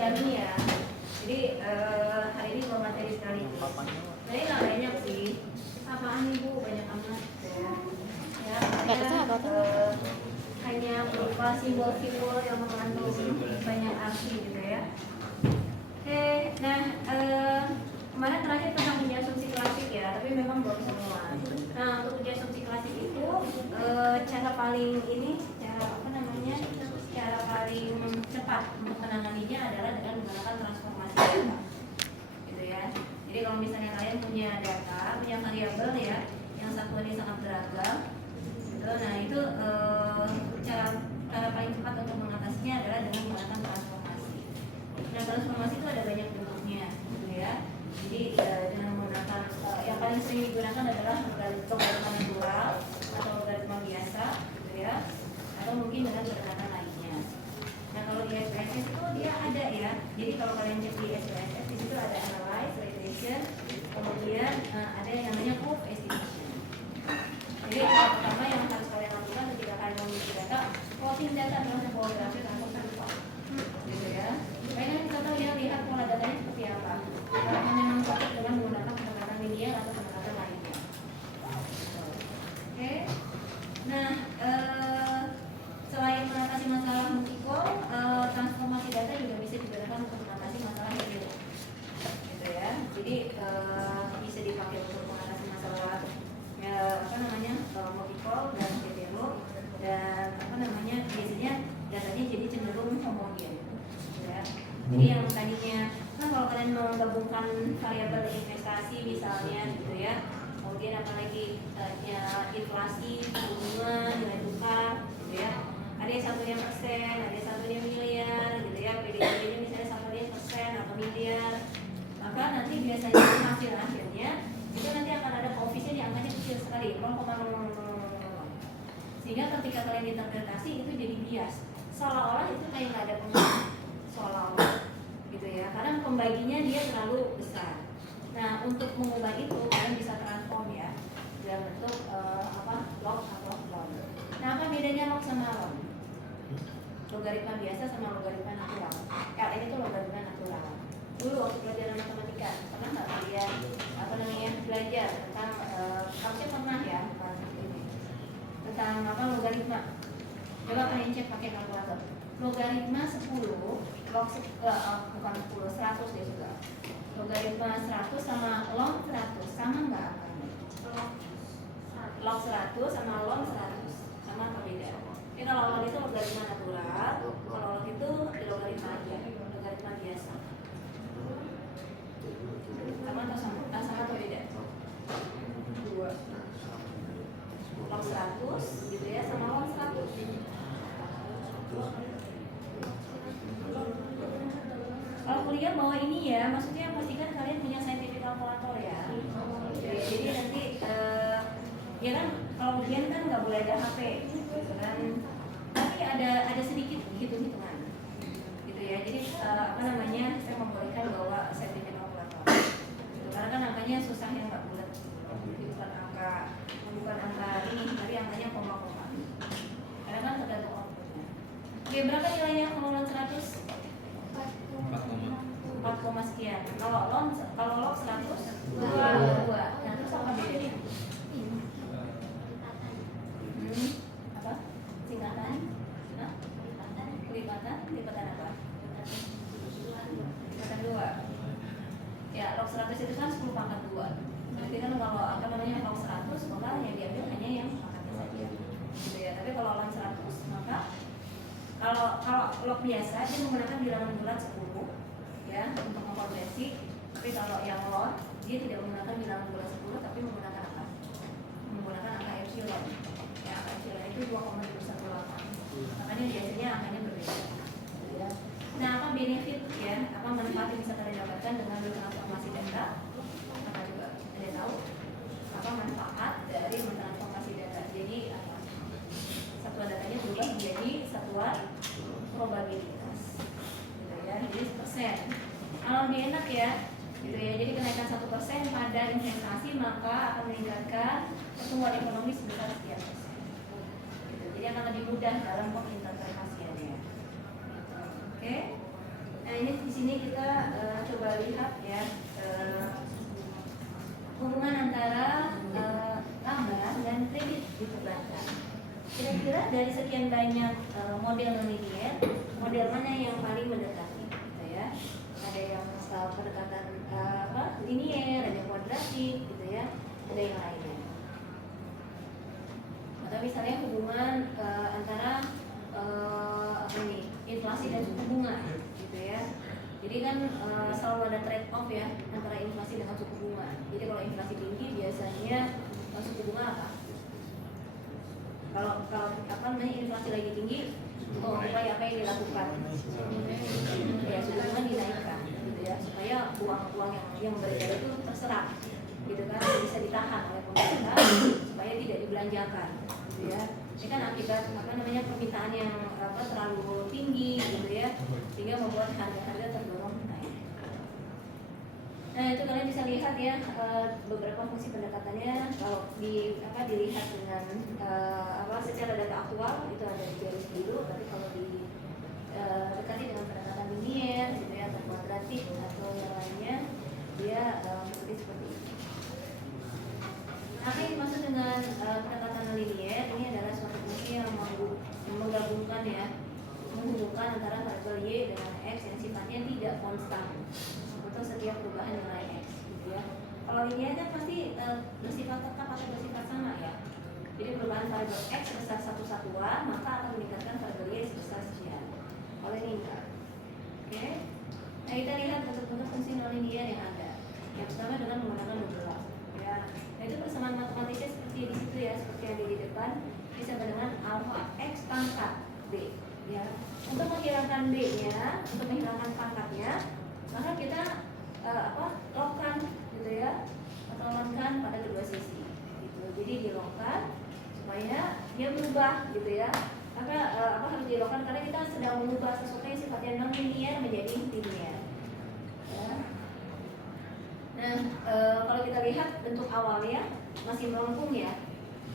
dijamin ya. Jadi hari ini dua materi sekali. Nah ini nggak banyak sih. Apaan ibu banyak amat ya. Ya, hanya berupa simbol-simbol yang mengandung banyak arti gitu ya. Oke, nah kemarin terakhir tentang uji asumsi klasik ya, tapi memang belum semua. Nah untuk uji asumsi klasik itu cara paling ini, cara paling cepat untuk menanganinya adalah dengan menggunakan transformasi data, gitu ya. Jadi kalau misalnya kalian punya data, punya variabel ya, yang satuannya sangat beragam, gitu. Nah itu cara paling cepat untuk mengatasinya adalah dengan menggunakan transformasi. Nah transformasi itu ada banyak bentuknya, gitu ya. Jadi dengan menggunakan yang paling sering digunakan adalah logaritma natural atau logaritma biasa, gitu ya, atau mungkin dengan pendekatan lainnya. Nah kalau di SPSS itu dia ada ya. Jadi kalau kalian cek di SPSS di situ ada analyze, regression, kemudian ada yang namanya curve estimation. Jadi hal pertama yang harus kalian lakukan ketika kalian memiliki data, plotting data adalah sebuah grafik atau tanpa, gitu ya. Supaya kita tahu ya lihat pola datanya seperti apa. Apakah memang cocok dengan menggunakan pendekatan linear atau pendekatan lainnya. Oke. Nah, selain mengatasi masalah multiple, transformasi data juga bisa digunakan untuk mengatasi masalah heterogeneous, gitu ya. Jadi bisa dipakai untuk mengatasi masalah multiple dan hetero, dan biasanya datanya jadi cenderung homogen, gitu ya. Jadi yang tadinya kan kalau kalian mau menggabungkan variabel investasi misalnya, gitu ya. Kemudian apalagi inflasi, bunga, nilai tukar, gitu ya. Ada yang satunya persen, ada yang satunya miliar, gitu ya. PDB-nya misalnya satunya persen atau miliar. Maka nanti biasanya hasil akhirnya itu nanti akan ada koefisien yang angkanya kecil sekali, 0,00. Sehingga ketika kalian interpretasi itu jadi bias, seolah-olah itu kayak nggak ada pembagi, seolah-olah, gitu ya. Karena pembaginya dia terlalu besar. Nah untuk mengubah itu kalian bisa transform ya dalam bentuk log atau log. Nah apa bedanya log sama log? Logaritma biasa sama logaritma natural. Ini tuh logaritma natural. Dulu waktu pelajaran matematika pernah nggak kalian belajar tentang harusnya pernah ya tentang logaritma. Coba kalian cek pakai kalkulator. Logaritma 10 log bukan 10, 100 deh juga. Logaritma 100 sama log 100 sama nggak akarnya? Log 100 sama log 100 sama apa beda? Jadi kalau log itu logaritma natural, kalau log itu logaritma aja, logaritma biasa. Sama atau beda? Dua. Log 100 gitu ya sama log 100. Kalau kuliah bawa ini ya, maksudnya pastikan kalian punya scientific calculator ya. Jadi nanti ya kan kalau ujian kan nggak boleh ada HP, gitu kan. Tapi ada sedikit hitung-hitungan, gitu ya. Jadi saya membolehkan bawa scientific calculator. Gitu. Karena kan angkanya susah yang nggak bulat. Bukan angka ini, tapi angkanya koma-koma. Karena kan tergantung outputnya. Oke, berapa nilainya kalau log 100? 4, sekian. Kalau log 100 2. Nah, terus apa bedanya? Apa? Singkatan? Nah? Lipatan apa? Lipatan 2. Ya, log 100 itu kan 10 pangkat 2. Berarti kan kalau log 100 maka yang diambil hanya yang pangkatnya saja. Gitu ya. Tapi kalau log 100 maka kalau log biasa dia menggunakan bilangan bulat 10 ya untuk mengkonversi. Tapi kalau yang log dia tidak menggunakan bilangan bulat 10 tapi menggunakan apa? Menggunakan angka epsilon. Ya, angka epsilon itu 2,18. Makanya biasanya angkanya berbeda. Ya. Nah, apa benefit ya? Apa manfaat yang bisa kalian dapatkan dengan transformasi data? Apa juga ada tahu? Apa manfaat dari mentransformasi data? Jadi satuan datanya berubah menjadi satuan probabilitas, gitu ya. Jadi persen. Kalau lebih enak ya, gitu ya. Jadi kenaikan 1% pada investasi maka akan meningkatkan pertumbuhan ekonomi sebesar sekian persen. Gitu. Jadi akan lebih mudah dalam penginterpretasiannya. Oke. Nah ini di sini kita coba lihat ya hubungan antara laba dan kredit di perbankan. Kira-kira dari sekian banyak model non-linear, model mana yang paling mendekati? Gitu ya. Ada yang pendekatan linear, ada yang kuadratik, gitu ya. Ada yang lainnya. Atau misalnya hubungan antara inflasi dan suku bunga, gitu ya. Jadi kan selalu ada trade off ya antara inflasi dengan suku bunga. Jadi kalau inflasi tinggi biasanya suku bunga apa? Kalau inflasi lagi tinggi, upaya apa yang dilakukan? Ya suku bunga dinaikkan, gitu ya, supaya uang yang beredar itu terserap, gitu kan, bisa ditahan oleh pemerintah supaya tidak dibelanjakan, gitu ya. Ini kan akibat permintaan yang terlalu tinggi, gitu ya, sehingga membuat harga-harga terdorong naik. Nah itu kalian bisa lihat ya beberapa fungsi pendekatannya. Kalau dilihat dengan secara data aktual itu ada di garis biru, tapi kalau dekati dengan pendekatan linear, gitu ya, atau kuadratik atau yang lainnya, dia seperti ini. Apa yang dimaksud dengan pendekatan linear? Ini adalah suatu fungsi yang menggabungkan ya, menghubungkan antara variabel y dengan x yang sifatnya tidak konstan untuk setiap perubahan nilai x, gitu ya. Kalau linear kan pasti bersifat tetap atau bersifat sama ya. Jadi perubahan variabel x sebesar satu satuan maka akan meningkatkan variabel y sebesar sekian. Kalau ini enggak. Oke. Nah kita lihat bentuk-bentuk fungsi non-linear yang ada. Yang pertama dengan menggunakan double ya. Nah itu persamaan matematisnya seperti di situ ya, seperti yang ada di depan. Bisa dengan alpha x pangkat b ya. Untuk menghilangkan b-nya, untuk menghilangkan pangkatnya, maka kita logkan, gitu ya, atau logkan pada kedua sisi, gitu. Jadi dilogkan supaya dia berubah, gitu ya. Maka harus dilogkan karena kita sedang mengubah sesuatu yang sifatnya non linear menjadi linear. Ya. Nah, kalau kita lihat bentuk awalnya masih melengkung ya.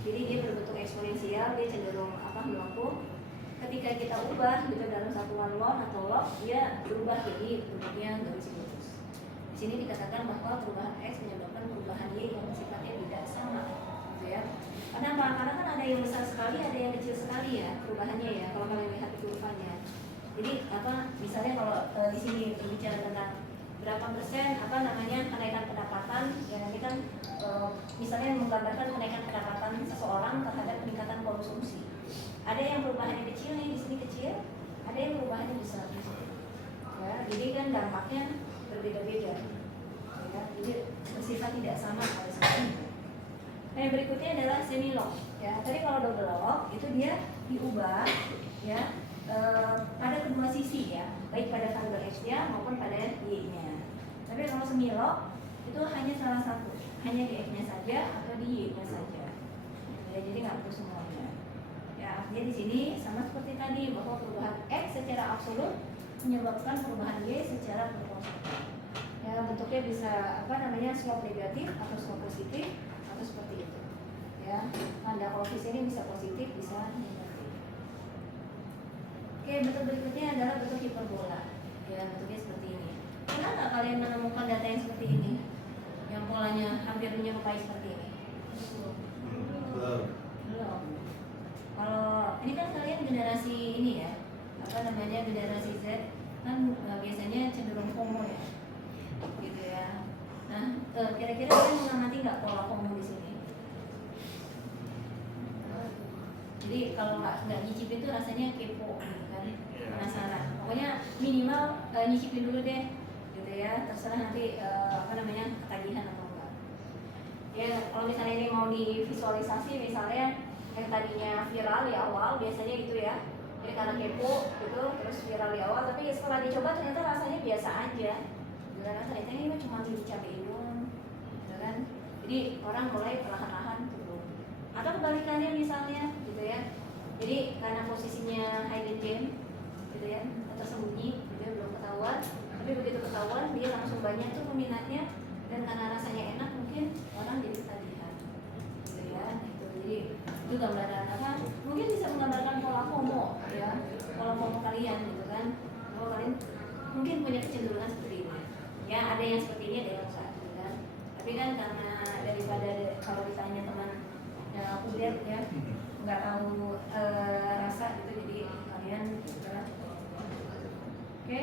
Jadi dia berbentuk eksponensial, dia cenderung melengkung. Ketika kita ubah gitu dalam satuan log atau log, dia berubah jadi bentuknya garis lurus. Di sini dikatakan bahwa perubahan x menyebabkan perubahan y yang sifatnya tidak sama, gitu ya. Kenapa? Karena kan ada yang besar sekali, ada yang kecil sekali ya perubahannya ya. Kalau kalian lihat kurvanya. Jadi misalnya kalau di sini berbicara tentang berapa persen kenaikan pendapatan, ya nanti kan misalnya menggambarkan kenaikan pendapatan seseorang terhadap peningkatan konsumsi. Ada yang perubahannya kecil nih, di sini kecil, ada yang perubahannya besar. Ya, jadi kan dampaknya berbeda-beda. Ya, jadi bersifat tidak sama pada sekali. Nah, yang berikutnya adalah semi log. Ya, tadi kalau double log itu dia diubah ya pada kedua sisi ya, baik pada variabel x-nya maupun pada y-nya. Tapi kalau semi log itu hanya salah satu, hanya di x-nya saja atau di y-nya saja. Ya, jadi nggak perlu semuanya. Ya, artinya di sini sama seperti tadi bahwa perubahan x secara absolut menyebabkan perubahan y secara proporsional. Ya, bentuknya bisa slope negatif atau slope positif atau seperti itu. Ya, tanda koefisiennya bisa positif, bisa negatif. Oke, bentuk berikutnya adalah bentuk hiperbola. Ya, bentuknya seperti ini. Pernah nggak kalian menemukan data yang seperti ini? Yang polanya hampir menyerupai seperti ini? Belum. Kalau ini kan kalian generasi ini ya, generasi Z kan biasanya cenderung FOMO ya, gitu ya. Nah, kira-kira kalian mengamati nggak pola FOMO di sini? Jadi kalau nggak nyicipin itu rasanya kepo, gitu kan, penasaran. Pokoknya minimal nyicipin dulu deh, gitu ya. Terserah nanti ketagihan atau enggak. Ya, kalau misalnya ini mau divisualisasi, misalnya yang tadinya viral di awal biasanya gitu ya, jadi karena kepo gitu terus viral di awal, tapi setelah dicoba ternyata rasanya biasa aja, karena ternyata ini cuma dicabain doang, gitu kan. Jadi orang mulai perlahan-lahan turun. Atau kebalikannya misalnya gitu ya, jadi karena posisinya hidden gem gitu ya, tersembunyi gitu ya, belum ketahuan, tapi begitu ketahuan dia langsung banyak tuh peminatnya, dan karena rasanya enak mungkin orang jadi ketagihan, gitu ya. Jadi itu gambaran mungkin bisa menggambarkan pola FOMO ya, pola FOMO kalian gitu kan. Kalau kalian mungkin punya kecenderungan seperti ini. Ya ada yang seperti ini, ada yang enggak, gitu kan. Tapi kan karena daripada kalau ditanya teman udah ya nggak tahu rasa gitu, jadi kalian gitu kan. Oke.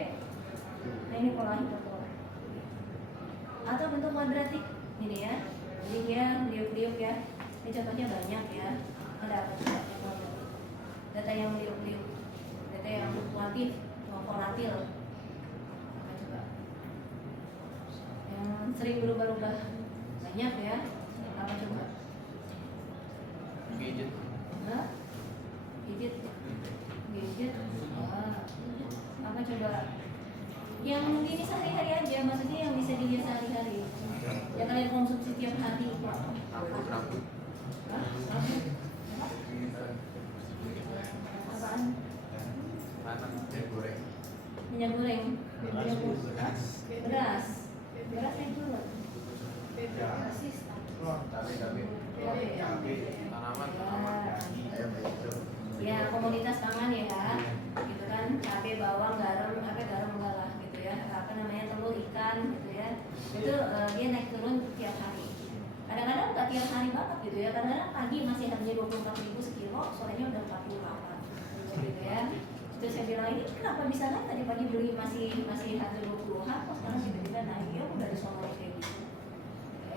Nah ini pola hiperbola atau bentuk kuadratik ini ya. Jadi dia liuk-liuk ya. Ini contohnya banyak ya. Ada apa coba? Data yang liuk-liuk, data yang fluktuatif, volatil. Apa coba? Yang sering berubah-ubah banyak ya. Apa coba? Gadget. Hah? Gadget. Gadget. Wah. Apa coba? Yang ini sehari-hari aja, maksudnya yang bisa dilihat sehari-hari. Ya kalian konsumsi tiap hari. Rambut. Hah? Apaan? Goreng. Minyak goreng. Beras. Beras. Beras naik turun. Cabai. Tanaman. Ya komoditas pangan ya kan, gitu kan, cabai, bawang, garam, garam enggak lah gitu ya, telur, ikan gitu ya, itu dia naik turun tiap hari. Kadang-kadang nggak tiap hari banget gitu ya, kadang-kadang pagi masih harganya 24.000 sekilo, sorenya udah 48 gitu ya. Terus saya bilang ini kenapa bisa naik, tadi pagi beli masih harga 20-an, kok sekarang tiba-tiba naik, ya udah disonori kayak gitu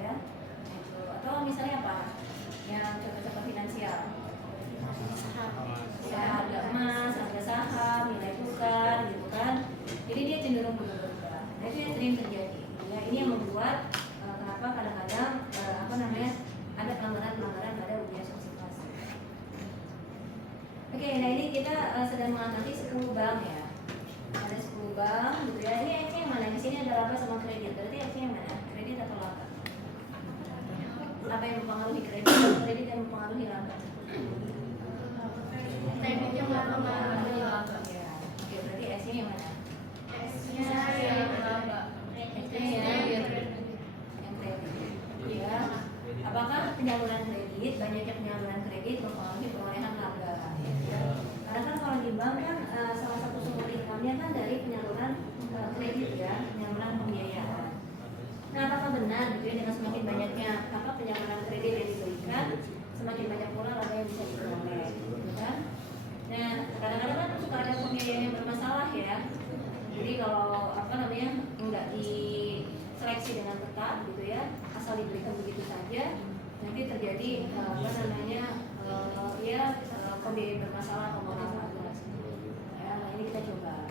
ya. Gitu. Atau misalnya apa yang contoh-contoh finansial, ya harga emas, harga saham, nilai tukar gitu kan, jadi dia cenderung berubah. Nah itu yang sering terjadi ya. Ini yang membuat kenapa kadang-kadang ada pelanggaran pada ujian substitusi. Oke, nah ini kita sedang mengamati 10 bank ya, ada 10 bank gitu ya. Ini X yang mana? Di sini ada laba sama kredit, berarti X yang mana? Kredit atau laba? Apa yang mempengaruhi kredit? Kredit yang mempengaruhi laba? Kredit yang mempengaruhi laba. Ya. Oke, berarti S-nya yang mana? S-nya yang laba. S-nya yang kredit. Ya. Apakah penyaluran kredit, banyaknya penyaluran kredit mempengaruhi perolehan laba? Ya. Karena kan kalau di bank kan salah satu sumber income-nya kan dari penyaluran kredit ya, penyaluran pembiayaan. Nah, apakah benar gitu ya, dengan semakin banyaknya penyaluran kredit yang diberikan, semakin banyak pula laba yang bisa diperoleh, gitu kan? Nah, kadang-kadang kan suka ada pembiayaan yang bermasalah ya. Jadi kalau nggak diseleksi dengan ketat gitu ya, asal diberikan begitu saja, nanti terjadi pembiayaan bermasalah atau moral ya. Nah, ini kita coba.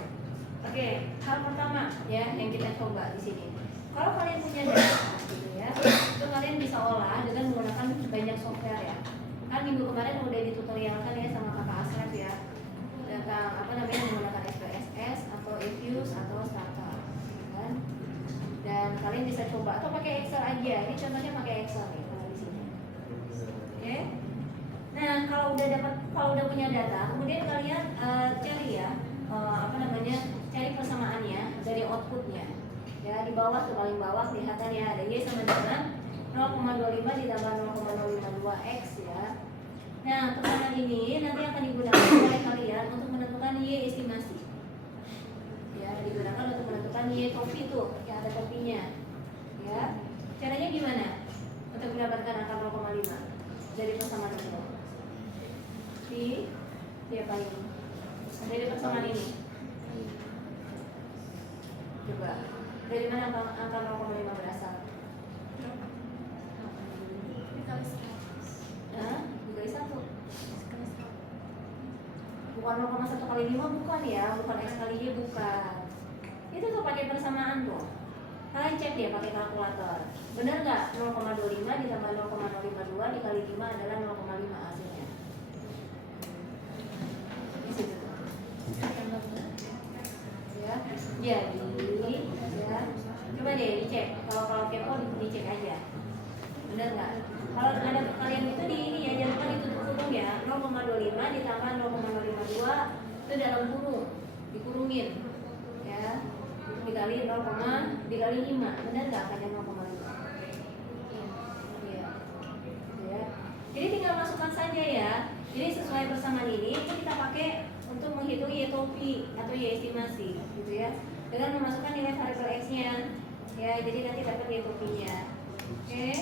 Oke, hal pertama ya yang kita coba di sini. Kalau kalian punya data gitu ya, itu kalian bisa olah dengan menggunakan banyak software ya. Kan minggu kemarin udah ditutorialkan ya sama Kakak Asref ya, tentang menggunakan SPSS atau Eviews atau Startup kan. Dan kalian bisa coba atau pakai Excel aja. Ini contohnya pakai Excel nih kalau di sini. Oke. Nah, kalau udah punya data, kemudian kalian cari ya cari persamaannya dari outputnya. Ya, di bawah tuh paling bawah kelihatan ya, ada Y sama dengan 0,25 ditambah 0,052X ya. Nah, tekanan ini nanti akan digunakan oleh kalian untuk menentukan Y estimasi. Ya, digunakan untuk menentukan Y topi tuh, yang ada topinya. Ya. Caranya gimana? Untuk mendapatkan angka 0,5 dari persamaan itu. Apa ini? Dari persamaan ini. Coba. Dari mana angka 0,5 berasal? Dikali 1. Bukan 0,1 kali 5 bukan ya, bukan X kali Y bukan. Itu tuh pakai persamaan tuh. Kalian cek dia pakai kalkulator. Benar nggak? 0,25 ditambah 0,052 dikali 5 adalah 0,5 hasilnya. Di situ tuh. Ya, jadi ya. Coba deh dicek. Kalau kepo dicek aja. Benar nggak? Kalau ada kalian itu di ini ya, jangan lupa ditutup kurung ya. 0,25 ditambah 0,052 itu dalam kurung, dikurungin ya, dikali 0, dikali 5, benar nggak angkanya 0,5? Iya, ya. Jadi tinggal masukkan saja ya. Jadi sesuai persamaan ini kita pakai untuk menghitung Y topi atau Y estimasi, gitu ya. dengan memasukkan nilai variabel x-nya. Ya, jadi nanti dapat y kopinya. Oke.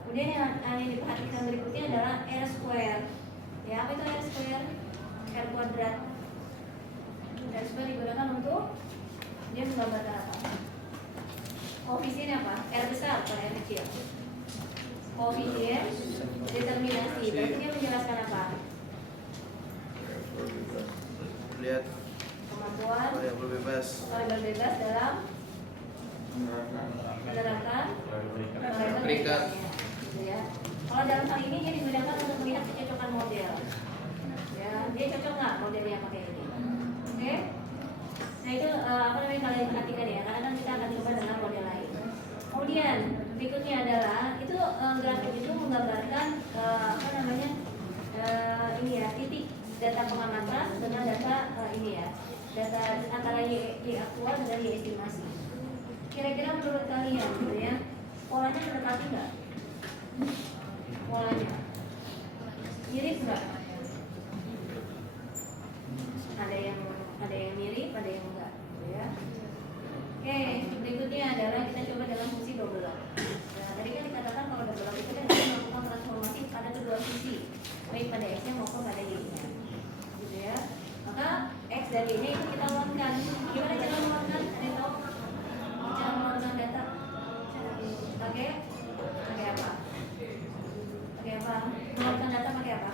Kemudian yang diperhatikan berikutnya adalah r square. Ya, apa itu r square? R kuadrat. R square digunakan untuk dia menggambarkan apa? Koefisien apa? R besar atau R kecil? Koefisien determinasi. Berarti dia menjelaskan apa? Lihat Kemampuan variabel bebas. variabel bebas dalam menerapkan variabel Terikat. bebasnya, gitu ya. Kalau dalam hal ini dia digunakan untuk melihat kecocokan model. Ya, dia cocok nggak modelnya pakai ini? Oke? Nah itu apa namanya kalian perhatikan ya, karena kan kita akan coba dengan model lain. Kemudian berikutnya adalah itu grafik itu menggambarkan apa namanya ini ya titik data pengamatan dengan data ini ya data antara y aktual dengan y estimasi. Kira-kira menurut kalian gitu ya polanya mendekati nggak? Polanya mirip nggak? Ada yang mirip, ada yang enggak, gitu ya. Oke, berikutnya adalah kita coba dalam fungsi double log. Nah, tadi kan dikatakan kalau double log itu kan bisa melakukan transformasi pada kedua sisi, baik pada x-nya maupun pada y-nya, gitu ya. Maka x dan y-nya itu kita logkan. Gimana cara melogkan? Ada yang tahu? Cara melogkan data? Pakai apa? Pakai apa? Melogkan data pakai apa?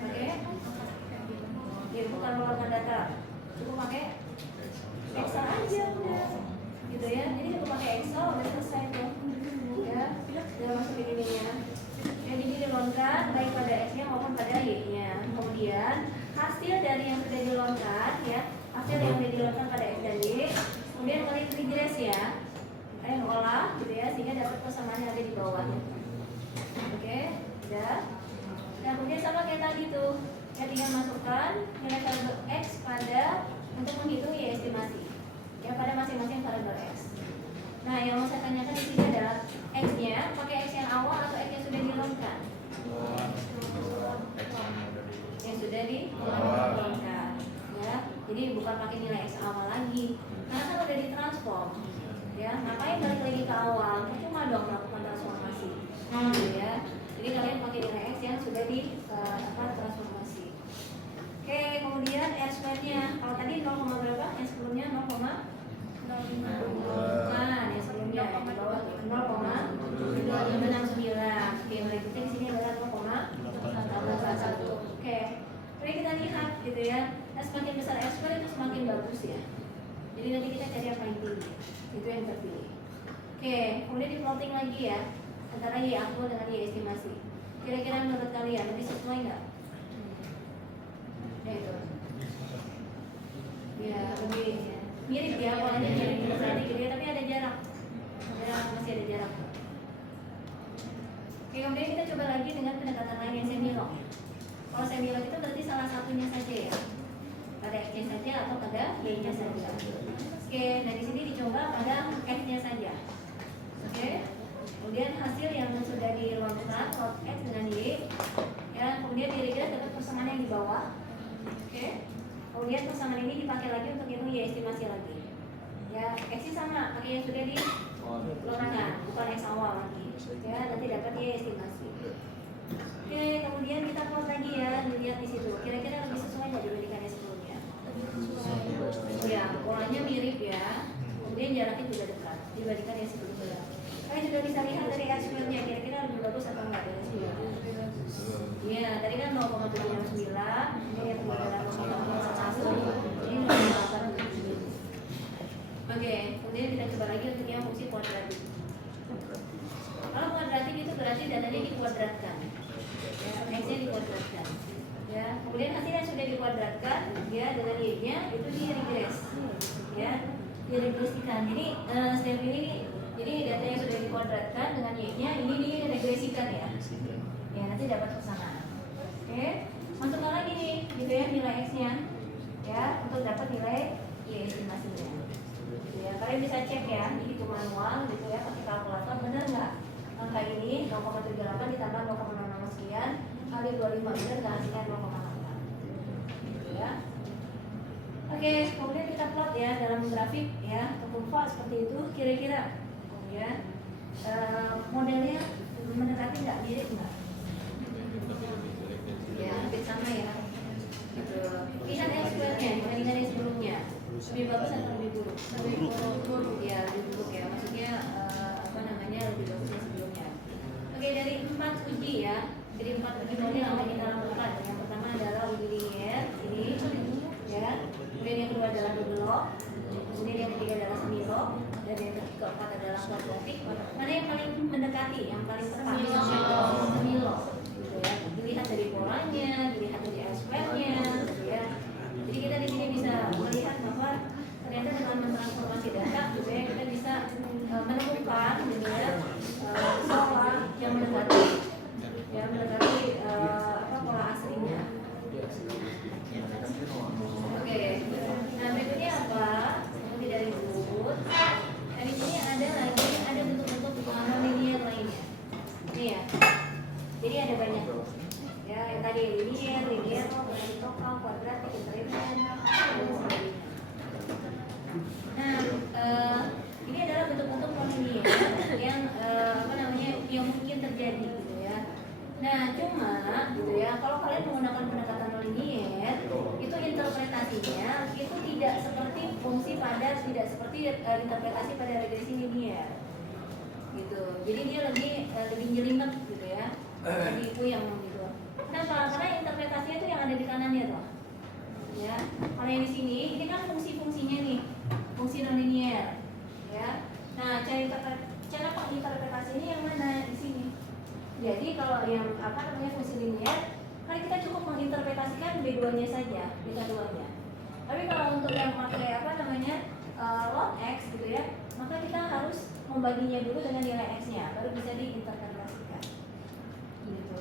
Pakai ya bukan mengeluarkan data, cukup pakai Excel aja udah, gitu ya. Jadi cukup pakai Excel udah selesai tuh, ya. Udah masukin ininya. Jadi dilontar baik pada x-nya maupun pada y-nya. Kemudian hasil dari yang sudah dilontar, ya, hasil yang sudah dilontar pada x dan y, kemudian kalian regress ya, kalian olah, gitu ya, sehingga dapat persamaan yang ada di bawahnya. Oke, udah. Nah kemudian sama kayak tadi tuh. Ya tinggal masukkan nilai variabel x pada untuk menghitung y estimasi ya pada masing-masing variabel x. Nah yang mau saya tanyakan di sini adalah x-nya pakai x yang awal atau x yang sudah dilontar? Yang sudah dilontar ya. Jadi bukan pakai nilai x awal lagi karena kan udah ditransform ya. Ngapain balik lagi ke awal? Cuma dong melakukan transformasi ya. Jadi kalian pakai nilai x yang sudah di transformasi. Oke, kemudian R square-nya. Kalau tadi 0, berapa? Yang sebelumnya 0, nah, yang sebelumnya di bawah 0,269. Oke, berikutnya di sini adalah 0,811. Oke. Jadi kita lihat gitu ya. Nah, semakin besar R square itu semakin bagus ya. Jadi nanti kita cari yang paling tinggi. Itu yang terpilih. Oke, kemudian di plotting lagi ya antara y aktual dengan y estimasi. Kira-kira menurut kalian lebih sesuai nggak? Ya itu. Ya lebih mirip ya, polanya mirip tadi gitu ya, tapi ada jarak. Masih ada jarak. Oke, kemudian kita coba lagi dengan pendekatan lain yang semilog. Kalau semilog itu berarti salah satunya saja ya, pada x-nya saja atau pada y-nya saja. Oke, nah di sini dicoba pada x-nya saja. Oke, kemudian hasil yang sudah dilontar log x dengan y, ya kemudian diri-diri dapat persamaan yang di bawah. Oke, kemudian persamaan ini dipakai lagi untuk hitung y estimasi lagi. Ya, x-nya sama, pakai yang sudah dilontarkan, bukan x awal lagi. Ya, nanti dapat y estimasi. Oke, kemudian kita plot lagi ya, dilihat di situ. Kira-kira lebih sesuai nggak dibandingkan yang sebelumnya? Ya, polanya mirip ya. Kemudian jaraknya juga dekat dibandingkan yang sebelumnya. Kalian juga bisa lihat dari R-nya, kira-kira lebih bagus atau enggak dari sini? Iya, tadi kan 0,79, ini yang kedua adalah 0,81, ini 0,8. Oke, kemudian kita coba lagi untuk yang fungsi kuadratik. Kalau kuadratik itu berarti datanya dikuadratkan, ya, x-nya dikuadratkan. Ya, kemudian hasil yang sudah dikuadratkan, ya dengan y-nya itu diregress, ya, diregresikan. Jadi step ini, jadi data yang sudah dikuadratkan dengan y-nya ini diregresikan ya. Ya, nanti dapat persamaan. Oke, masukkan lagi nih, gitu ya, nilai x-nya, ya, untuk dapat nilai y estimasinya. Gitu ya, kalian bisa cek ya, ini hitung manual, gitu ya, pakai kalkulator, benar nggak? Angka ini 0,78 ditambah 0,06 sekian kali 25 benar nggak hasilnya 0,8. Gitu ya. Oke, kemudian kita plot ya dalam grafik ya atau kurva seperti itu, kira-kira ya modelnya mendekati nggak, mirip nggak? Ya hampir sama ya. Gitu. Lihat SQL-nya dibandingkan yang sebelumnya, lebih bagus atau lebih buruk? Lebih buruk ya, lebih buruk ya. Maksudnya apa namanya, lebih bagus yang sebelumnya. Oke, dari 4 uji ya, dari 4 uji model yang akan kita lakukan. Yang pertama adalah uji linear ini, ya. Kemudian yang kedua adalah double log, kemudian yang ketiga adalah semi log, dan yang keempat adalah kuadratik. Mana yang paling mendekati, yang paling tepat? Semi log. Gitu ya. Dilihat dari polanya, dilihat dari SQL-nya, gitu ya. Jadi kita di sini bisa melihat bahwa ternyata dengan mentransformasi data, gitu ya, kita bisa menemukan, gitu ya, pola yang mendekati, ya mendekati pola aslinya. Oke, nah berikutnya apa? Seperti dari ribut. Nah di sini ada bentuk-bentuk nonlinear lainnya. Ini ya. Jadi ada banyak. Ya, yang tadi linear, tokal, kuadratik, intermittent, dan sebagainya. Nah, ini adalah bentuk-bentuk nonlinear yang yang mungkin terjadi, gitu ya. Nah, cuma, gitu ya, kalau kalian menggunakan pendekatan nonlinear, itu interpretasinya itu tidak seperti fungsi pada, tidak seperti interpretasi pada regresi linear, gitu. Jadi dia lebih nyelimet, gitu ya, lebih puyeng, gitu. Kenapa? Karena interpretasinya itu yang ada di kanannya tuh. Ya, kalau yang di sini, ini kan fungsi-fungsinya nih, fungsi nonlinear, ya. Nah, cara penginterpretasi ini yang mana di sini? Jadi kalau yang fungsi linear, kan kita cukup menginterpretasikan B2-nya saja, beta 2-nya. Tapi kalau untuk yang pakai log X, gitu ya, maka kita harus membaginya dulu dengan nilai X-nya, baru bisa diinterpretasikan. Gitu.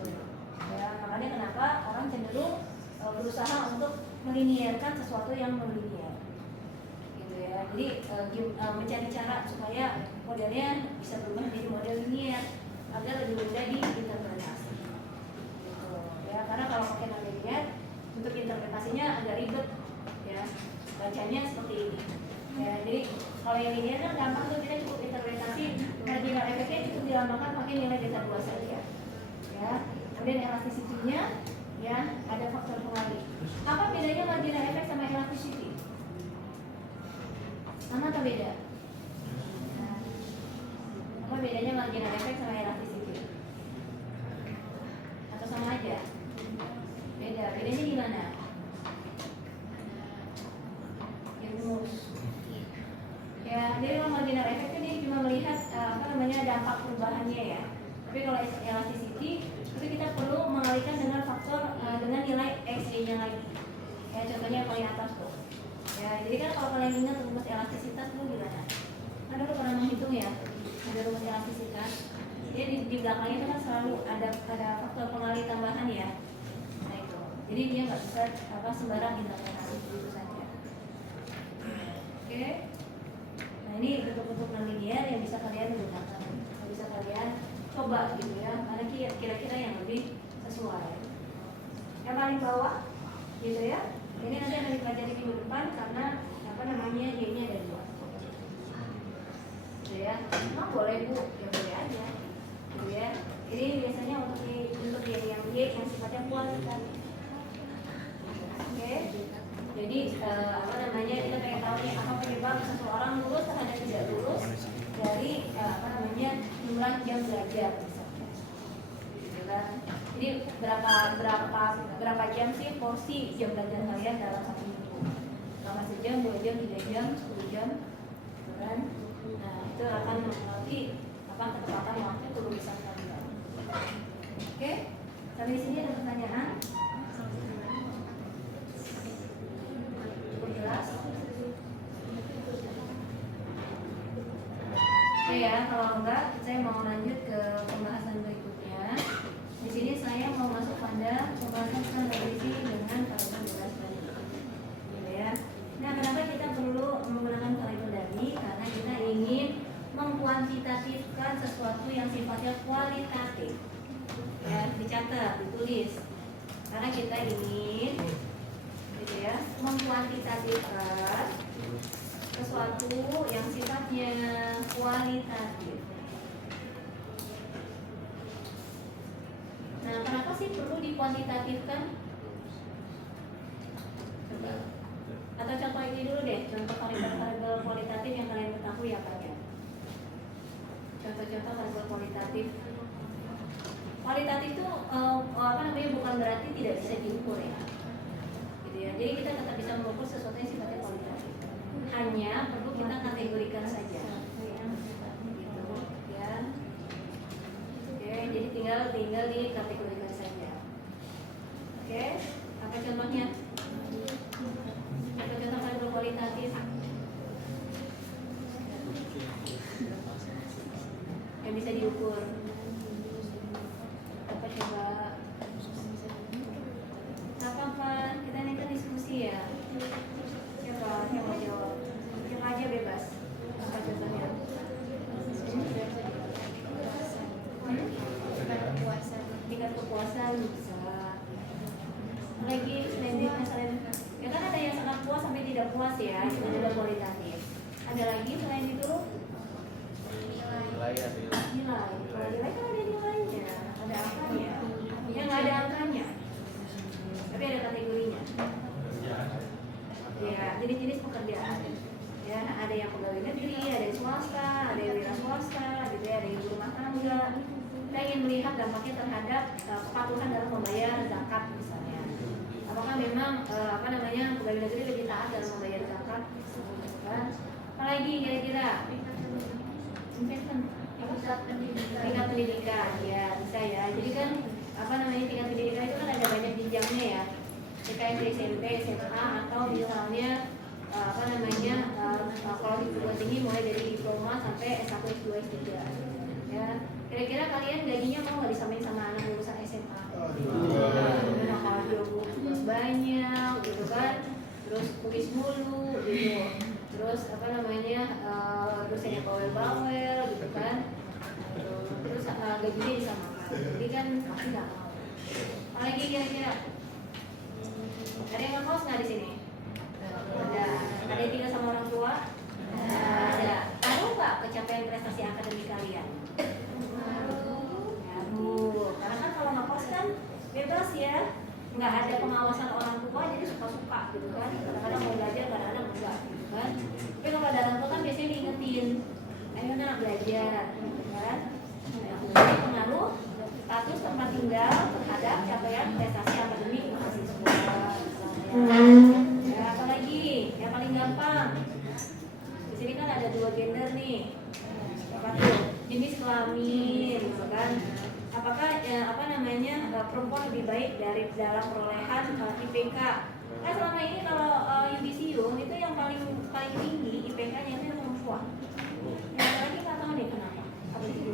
Ya, makanya kenapa orang cenderung berusaha untuk melinearkan sesuatu yang non-linear, gitu ya. Jadi mencari cara supaya modelnya bisa berubah menjadi model linear agar lebih mudah diinterpretasi, gitu ya. Karena kalau pakai non-linear, untuk interpretasinya agak ribet, ya. Bacanya seperti ini. Ya, jadi kalau yang linear kan gampang tuh, kita cukup interpretasi, marginal efeknya cukup dilambangkan pakai nilai beta 2 saja, ya. Kemudian elasticity-nya, ya, ada faktor pengalih. Apa bedanya marginal efek sama elasticity? Sama atau beda? Nah, apa bedanya marginal efek sama elasticity? Atau sama aja? Beda. Bedanya di mana? Ya, jadi kalau marginal efek itu dia cuma melihat dampak perubahannya ya. Tapi kalau elasticity itu kita perlu mengalihkan dengan faktor dengan nilai XY-nya lagi. Ya, contohnya yang paling atas tuh. Ya, jadi kan kalau kalian ingat rumus elastisitas itu gimana? Ada pernah menghitung ya? Ada rumus elastisitas. Jadi di belakangnya itu kan selalu ada faktor pengalih tambahan ya. Nah itu. Jadi dia nggak bisa sembarang interpretasi begitu saja. Oke. Nah ini bentuk-bentuk non-linear yang bisa kalian gunakan, yang bisa kalian coba gitu ya, karena kira-kira yang lebih sesuai. Yang paling bawah, gitu ya. Ini nanti akan dipelajari minggu depan karena Y-nya ada 2. Gitu ya. Emang boleh Bu, ya boleh aja. Gitu ya. Ini biasanya untuk yang Y yang sifatnya kualitatif. Oke. Jadi kita pengen tahu nih apa penyebab seseorang lulus terhadap tidak lulus dari jumlah jam belajar misalnya. Gitu kan. Jadi berapa jam sih porsi jam belajar kalian dalam satu minggu? Selama sejam, 2 jam, 3 jam, 10 jam, gitu kan? Nah itu akan mempengaruhi ketepatan waktu kelulusan kalian. Oke, sampai di sini ada pertanyaan? Cukup jelas? Oke ya, kalau enggak, saya mau lanjut ke pembahasan berikutnya. Di sini saya mau masuk pada pembahasan tentang regresi dengan variabel bebas tadi, gitu ya. Nah, kenapa kita perlu menggunakan variabel tadi? Karena kita ingin mengkuantitatifkan sesuatu yang sifatnya kualitatif. Ya, dicatat, ditulis. Karena kita ingin, gitu ya, mengkuantitatifkan sesuatu yang sifatnya kualitatif. Nah, kenapa sih perlu dikuantitatifkan? Coba. Atau contoh ini dulu deh, contoh variabel kualitatif yang kalian ketahui apa ya? Contoh-contoh variabel kualitatif. Kualitatif itu bukan berarti tidak bisa diukur ya. Gitu ya. Jadi kita tetap bisa mengukur sesuatu yang sifatnya kualitatif. Hanya perlu kita kategorikan saja. Gitu ya. Oke, jadi tinggal dikategorikan saja. Oke, apa contohnya? Apa contoh variabel kualitatif yang bisa diukur? Apa coba? Apa kita ini kan diskusi ya. Siapa yang mau jawab? Siapa aja bebas. Apa contohnya? Tingkat kepuasan bisa. Lagi selain ya kan ada yang sangat puas sampai tidak puas ya, itu juga kualitatif. Ada lagi selain itu Nilai ya. nilai. Kalau nilai kan ada nilainya, ada angkanya. Ya nggak ada angkanya, tapi ada kategorinya. Ya jenis-jenis pekerjaan. Ya ada yang pegawai negeri, ada yang swasta, ada yang wira swasta, gitu ya, ada yang ibu rumah tangga. Kita ingin melihat dampaknya terhadap kepatuhan dalam membayar zakat misalnya. Apakah memang pegawai negeri lebih taat dalam membayar zakat? Kan? Apalagi kira-kira? Tingkat pendidikan, ya bisa ya. Jadi kan tingkat pendidikan itu kan ada banyak jenjangnya ya. TK, SMP, SMA atau misalnya kalau di perguruan tinggi mulai dari diploma sampai S1, S2, S3. Ya, kira-kira kalian gajinya mau nggak disamain sama anak lulusan SMA? Nah, kalau dia tugas banyak, gitu kan, terus tulis mulu, gitu, terus dosennya bawel-bawel, gitu kan, terus gajinya disamakan, jadi kan pasti nggak mau. Apalagi kira-kira? Ada yang ngekos nggak di sini? Ada. Ada yang tinggal sama orang tua? Ada. Tahu nggak pencapaian prestasi akademik kalian? Karena kan kalau ngekos kan bebas ya, nggak ada pengawasan orang tua, jadi suka-suka gitu kan. Kadang-kadang mau belajar, kadang-kadang enggak gitu kan. Tapi kalau ada orang tua kan biasanya diingetin, ayo nak belajar, gitu kan. Jadi pengaruh status tempat tinggal terhadap capaian prestasi akademik mahasiswa. Ya, apalagi yang paling gampang. Di sini kan ada 2 gender nih. Apa tuh? Jenis kelamin, gitu kan. Apakah perempuan lebih baik dari dalam perolehan IPK? Nah, selama ini kalau yudisium itu yang paling tinggi IPK-nya itu yang perempuan. Yang lagi nggak tahu nih kenapa. Apa itu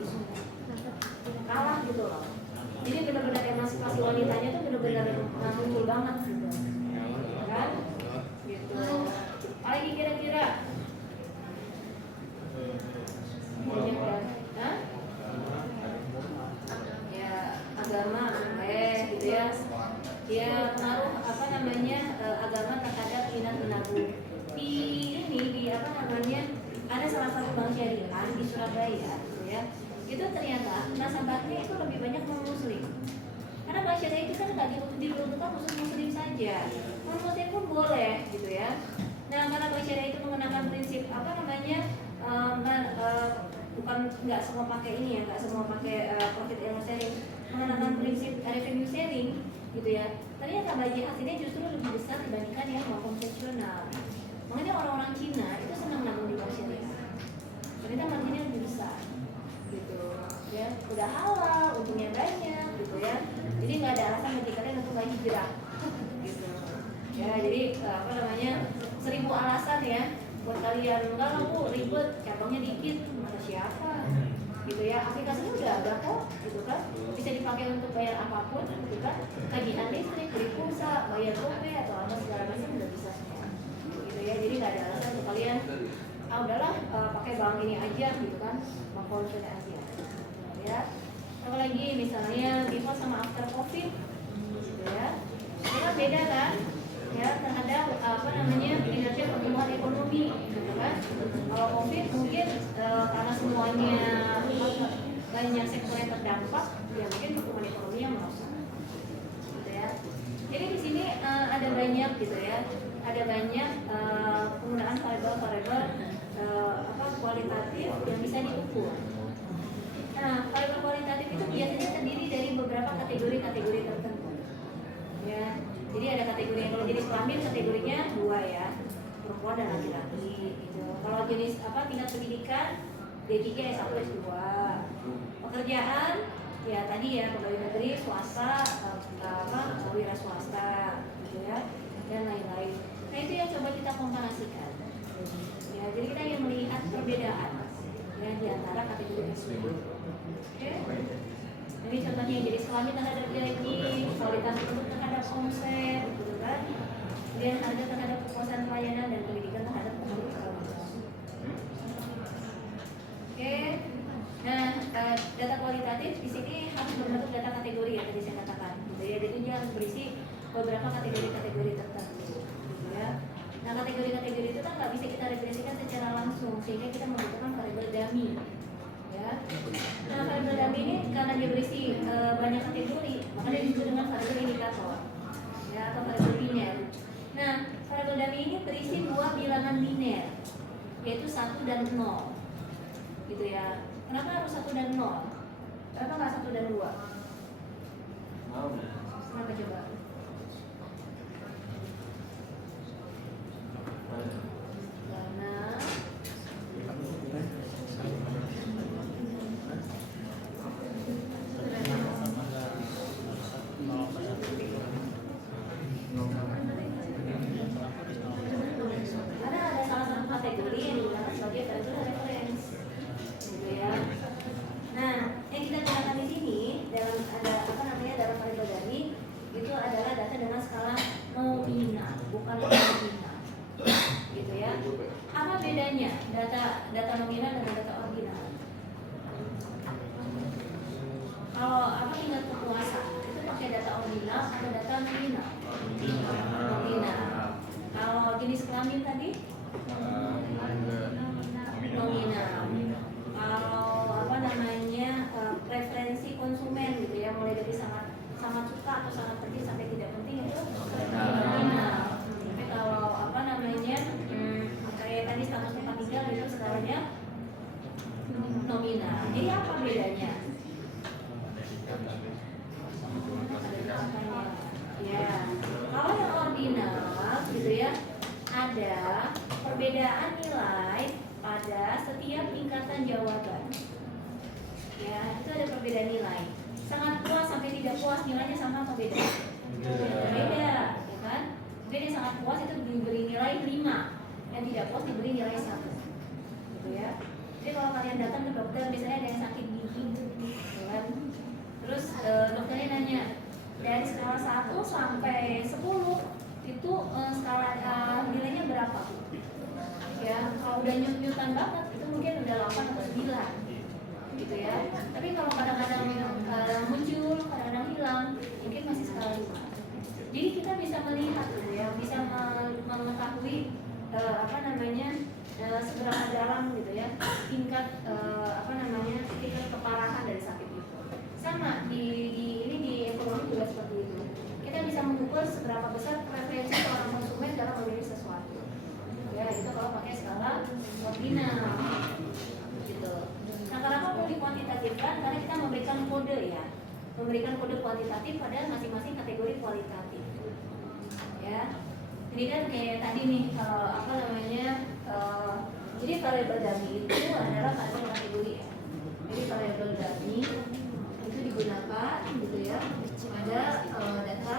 kalah gitu loh. Jadi benar-benar emansipasi wanitanya tuh benar-benar muncul banget gitu. Kan? Gitu. Apalagi kira-kira? Banyak kan? Hah? Ya agama gitu ya. Dia pengaruh agama terhadap minat menabung. Ada salah satu bank syariah di Surabaya gitu ya. Itu ternyata nasabahnya itu lebih banyak non-muslim. Karena bank syariah itu kan nggak diperuntukkan khusus muslim saja, non-muslim pun boleh gitu ya. Nah, karena bank syariah itu menggunakan prinsip bukan nggak semua pakai ini ya, nggak semua pakai profit and sharing, menggunakan prinsip revenue sharing gitu ya. Ternyata bagi hasilnya justru lebih besar dibandingkan yang non konvensional. Makanya orang-orang Cina itu senang nabung di bank syariah. Ternyata marginnya lebih besar gitu ya, udah halal, untungnya banyak gitu ya. Jadi nggak ada alasan bagi kalian untuk nggak hijrah gitu ya. Jadi 1000 alasan ya buat kalian enggak aku ribet, cabangnya dikit, mana siapa gitu ya. Aplikasinya udah ada kok gitu kan, bisa dipakai untuk bayar apapun gitu kan, tagihan listrik, beli pulsa, bayar GoPay atau apa segala macam udah bisa semua gitu ya. Jadi nggak ada alasan untuk kalian udahlah pakai bank ini aja gitu kan, bank konvensional aja ya. Apalagi misalnya before sama after COVID gitu ya, itu kan beda kan ya terhadap kinerja pertumbuhan ekonomi gitu kan. Kalau COVID mungkin karena semuanya banyak sektor yang terdampak, ya mungkin pertumbuhan ekonominya merosot, gitu ya. Jadi di sini ada banyak gitu ya, ada banyak penggunaan variabel kualitatif yang bisa diukur. Nah, variabel kualitatif itu biasanya terdiri dari beberapa kategori-kategori tertentu. Ya, jadi ada kategori kalau jenis kelamin kategorinya 2 ya, perempuan dan laki-laki. Gitu. Kalau jenis tingkat pendidikan D3 S1 S2. Pekerjaan ya tadi ya pegawai negeri swasta, wira swasta, gitu ya, dan lain-lain. Nah itu yang coba kita komparasikan. Ya, jadi kita ingin melihat perbedaan ya di antara kategori tersebut. Oke. Jadi contohnya yang jenis kelamin terhadap gaji, kualitas produk terhadap omset, gitu kan. Kemudian harga terhadap kepuasan pelayanan dan pendidikan terhadap kebutuhan. Oke. Nah, data kualitatif di sini harus berbentuk data kategori ya tadi saya katakan. Gitu ya. Jadi dia harus berisi beberapa kategori-kategori tertentu. Gitu ya. Nah, kategori-kategori itu kan nggak bisa kita represikan secara langsung, sehingga kita membutuhkan variabel dummy. Ya. Nah, variabel dummy ini karena dia berisi banyak kategori, maka dia disebut dengan variabel indikator, ya, atau variabel biner. Nah, variabel dummy ini berisi 2 bilangan biner, yaitu 1 dan 0, gitu ya. Kenapa harus 1 dan 0? Kenapa nggak 1 dan 2? Kenapa coba? Karena ada salah satu kategori yang digunakan sebagai variabel reference, gitu ya. Nah, yang kita gunakan di sini dalam dalam variabel dummy itu adalah data dengan skala nominal, bukan ordinal, gitu ya. Apa bedanya data nominal dengan data ordinal? Kalau tingkat kepuasan itu pakai data ordinal atau data nominal? Nominal. Kalau jenis kelamin tadi? Nominal. Kalau preferensi konsumen gitu ya, mulai dari sangat suka atau sangat penting sampai tidak penting itu nominal. Tapi kalau kayak tadi status tempat tinggal itu skalanya nominal. Jadi apa bedanya? Ya, kalau yang ordinal gitu ya, ada perbedaan nilai pada setiap tingkatan jawaban. Ya, itu ada perbedaan nilai. Sangat puas sampai tidak puas nilainya sama apa beda? Beda, ya kan? Jadi yang sangat puas itu diberi nilai 5, yang tidak puas diberi nilai 1, gitu ya. Jadi kalau kalian datang ke dokter, biasanya ada yang sakit gigi, ya kan? Terus dokternya nanya, dari skala 1 sampai 10 itu skala nilainya berapa? Ya, kalau udah nyut-nyutan banget itu mungkin udah 8 atau 9, gitu ya. Tapi kalau kadang-kadang muncul, kadang-kadang hilang, mungkin masih skala 5. Jadi kita bisa melihat gitu ya, bisa mengetahui seberapa dalam gitu ya tingkat tingkat keparahan dari sakit itu. Sama di ekonomi juga seperti itu. Kita bisa mengukur seberapa besar preferensi seorang konsumen dalam memilih sesuatu. Ya, itu kalau pakai skala ordinal. Gitu. Nah, kenapa perlu dikuantitatifkan? Karena kita memberikan kode ya, memberikan kode kuantitatif pada masing-masing kategori kualitatif. Ya, jadi kan kayak tadi nih kalau jadi variabel dummy itu adalah variabel kategori ya. Jadi variabel dummy itu digunakan gitu ya pada data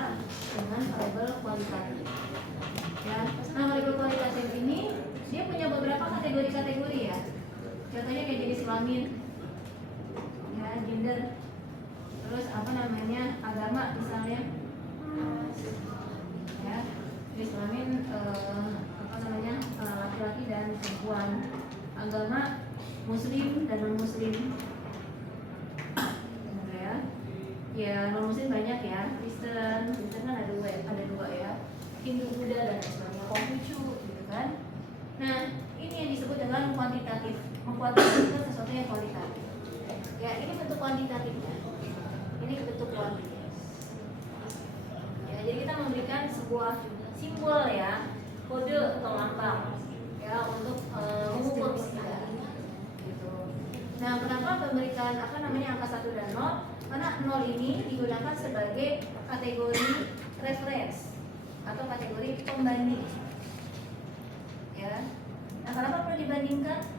dengan variabel kualitatif. Ya, nah variabel kualitatif ini dia punya beberapa kategori ya. Contohnya kayak jenis kelamin, ya, gender, terus agama misalnya, ya, jenis kelamin laki-laki dan perempuan, agama muslim dan non muslim, ya non muslim banyak ya, Kristen kan ada dua ya, Hindu, Buddha dan sebagainya, Konghucu gitu kan. Nah, ini yang disebut dengan kuantitatif, mengkuantifikasi sesuatu yang kualitatif. Ya, ini bentuk kuantitatifnya. Ini bentuk kuantitatif. Ya, jadi kita memberikan sebuah simbol ya, kode atau lambang ya untuk mengukur istilah. Gitu. Nah, kenapa memberikan angka 1 dan 0? Karena 0 ini digunakan sebagai kategori reference atau kategori pembanding. Ya. Nah, kenapa perlu dibandingkan?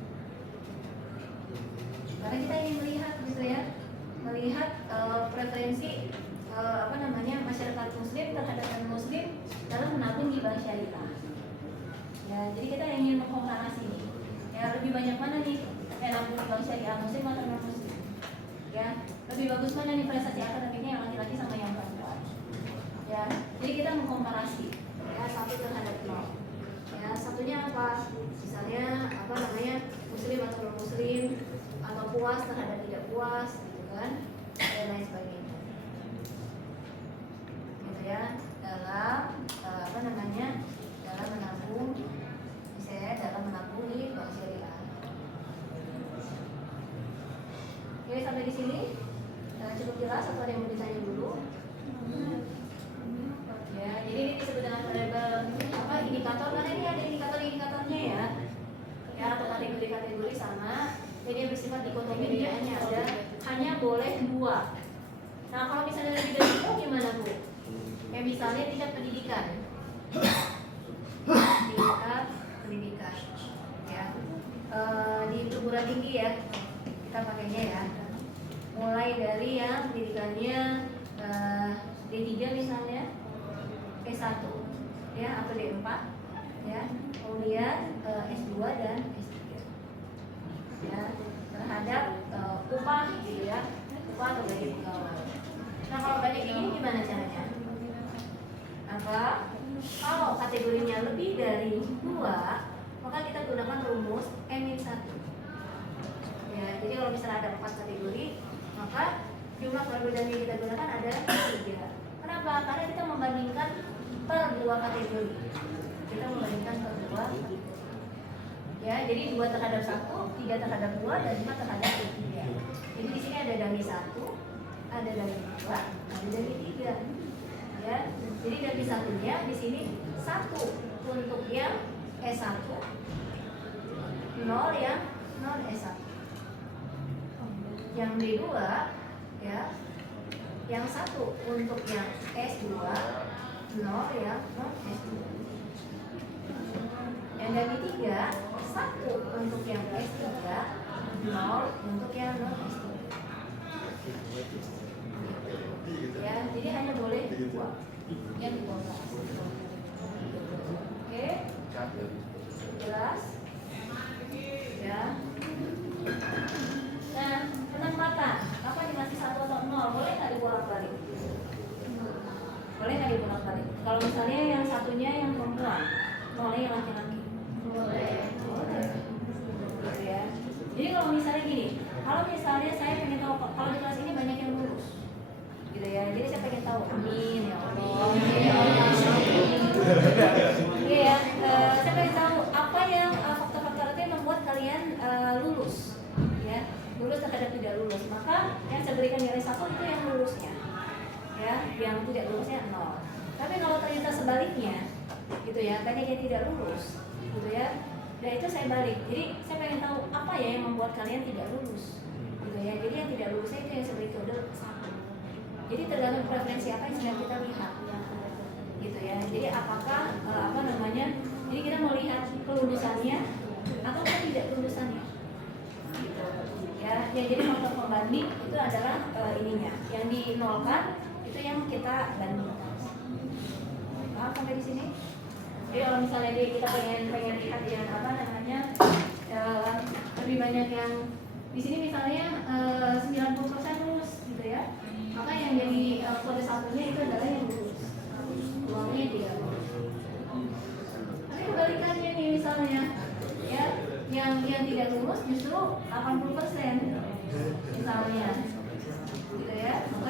Karena kita ingin melihat gitu ya, melihat preferensi masyarakat muslim terhadap non-muslim dalam menabung di bank syariah. Ya, jadi kita ingin mengkomparasi nih. Ya, lebih banyak mana nih yang nabung di bank syariah muslim atau non-muslim? Ya, lebih bagus mana nih prestasi akademiknya yang laki-laki sama yang perempuan? Ya, jadi kita mengkomparasi ya 1 terhadap 0. Ya, satunya apa? Misalnya muslim atau non muslim, atau puas terhadap tidak puas, gitu kan, dan lain sebagainya. Gitu ya, dalam dalam menabung, misalnya dalam menabung di bank syariah. Oke, sampai di sini cukup jelas atau ada yang mau ditanya dulu? Ya, jadi ini disebut dengan variabel indikator, karena ini ada indikatornya ya atau kategori sama. Jadi yang bersifat dikotomi hanya ada, hanya boleh 2. Nah, kalau misalnya lebih dari itu gimana Bu? Kayak misalnya tingkat pendidikan ya, di perguruan tinggi ya kita pakainya ya, mulai dari yang pendidikannya D3 misalnya, S1 ya atau D4 ya, kemudian S2 dan S3 ya, terhadap upah gitu ya, upah atau gaji pegawai. Nah, kalau gaji ini gimana caranya? Kalau kategorinya lebih dari 2, maka kita gunakan rumus N-1 ya. Jadi kalau misalnya ada 4 kategori, maka jumlah perbedaan yang kita gunakan ada 3. Kenapa? Karena kita membandingkan per 2 kategori. Kita membandingkan per 2 kategori. Ya, jadi 2 terhadap 1, 3 terhadap 2, dan 5 terhadap 3. Jadi di sini ada dari 1, ada dari 2, ada dari 3. Ya, jadi dari satunya di sini 1 untuk yang S1, 0 yang non S1. Yang D2 ya, yang 1 untuk yang S2, 0 yang non S2. Yang dari 3, 1 untuk yang S3, 0 untuk yang non S3. Ya, jadi hanya boleh 2 yang dibongkar. Oke, jelas ya. Nah, penempatan apa masih 1 atau 0, boleh nggak dibolak-balik? Boleh nggak dibolak-balik? Kalau misalnya yang satunya yang perempuan, 0-nya yang laki-laki, boleh. Gitu ya. Jadi kalau misalnya gini, kalau misalnya saya pengen tahu kalau di kelas ini banyak yang lulus, gitu ya. Jadi saya pengen tahu, amin ya Allah. Iya ya, saya pengen tahu apa yang faktor-faktor itu yang membuat kalian lulus, ya, lulus terhadap tidak lulus. Maka yang saya berikan nilai 1 itu yang lulusnya, ya, yang tidak lulusnya 0. Tapi kalau ternyata sebaliknya, gitu ya, banyak yang tidak lulus, gitu ya. Dan itu saya balik. Jadi saya pengen tahu apa ya yang membuat kalian tidak lulus, gitu ya. Jadi yang tidak lulusnya itu yang saya beri kode 1. Jadi tergantung preferensi apa yang sedang kita lihat, gitu ya. Jadi apakah jadi kita melihat kelulusannya atau tidak kelulusannya, gitu ya. Ya, jadi faktor pembanding itu adalah ininya, yang dinolkan itu yang kita bandingkan. Paham sampai di sini? Jadi kalau misalnya kita pengen lihat yang lebih banyak yang di sini misalnya 90% lulus, gitu ya. Maka yang jadi kode 1-nya itu adalah yang lulus, uangnya tidak lulus. Tapi kebalikannya nih misalnya, ya, yang tidak lulus justru 80% misalnya, gitu ya. Maka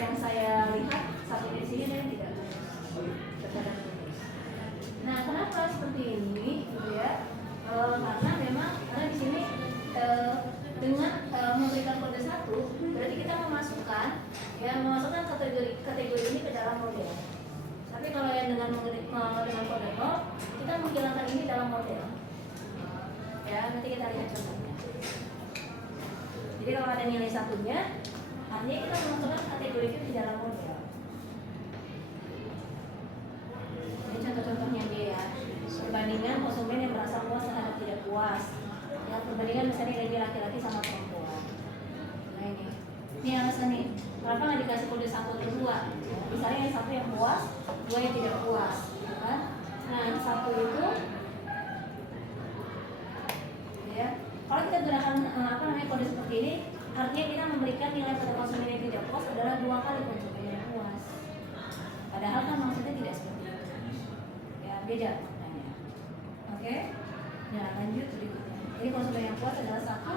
yang saya lihat satu di sini dan tidak lulus. Nah, kenapa seperti ini, gitu ya. Karena memang di sini dengan memberikan kode 1 berarti kita memasukkan kategori ini ke dalam model. Tapi kalau yang dengan kode 0 kita menghilangkan ini dalam model. Ya, nanti kita lihat contohnya. Jadi kalau ada nilai satunya, artinya kita memasukkan kategori itu di dalam model. Ini contoh-contohnya dia ya. Perbandingan konsumen yang merasa puas terhadap tidak puas. Ya, perbandingan misalnya gaji laki-laki sama perempuan. Nah ini alasan nih. Kenapa nggak dikasih kode 1 atau 2? Misalnya yang satu yang puas, 2 yang tidak puas, kan? Nah, yang satu itu, ya. Kalau kita gunakan kode seperti ini, artinya kita memberikan nilai pada konsumen yang tidak puas adalah 2 kali konsumen yang puas. Padahal kan maksudnya tidak seperti itu. Ya, beda maknanya. Oke? Nah, lanjut berikutnya. Ini konsumen yang puas adalah 1,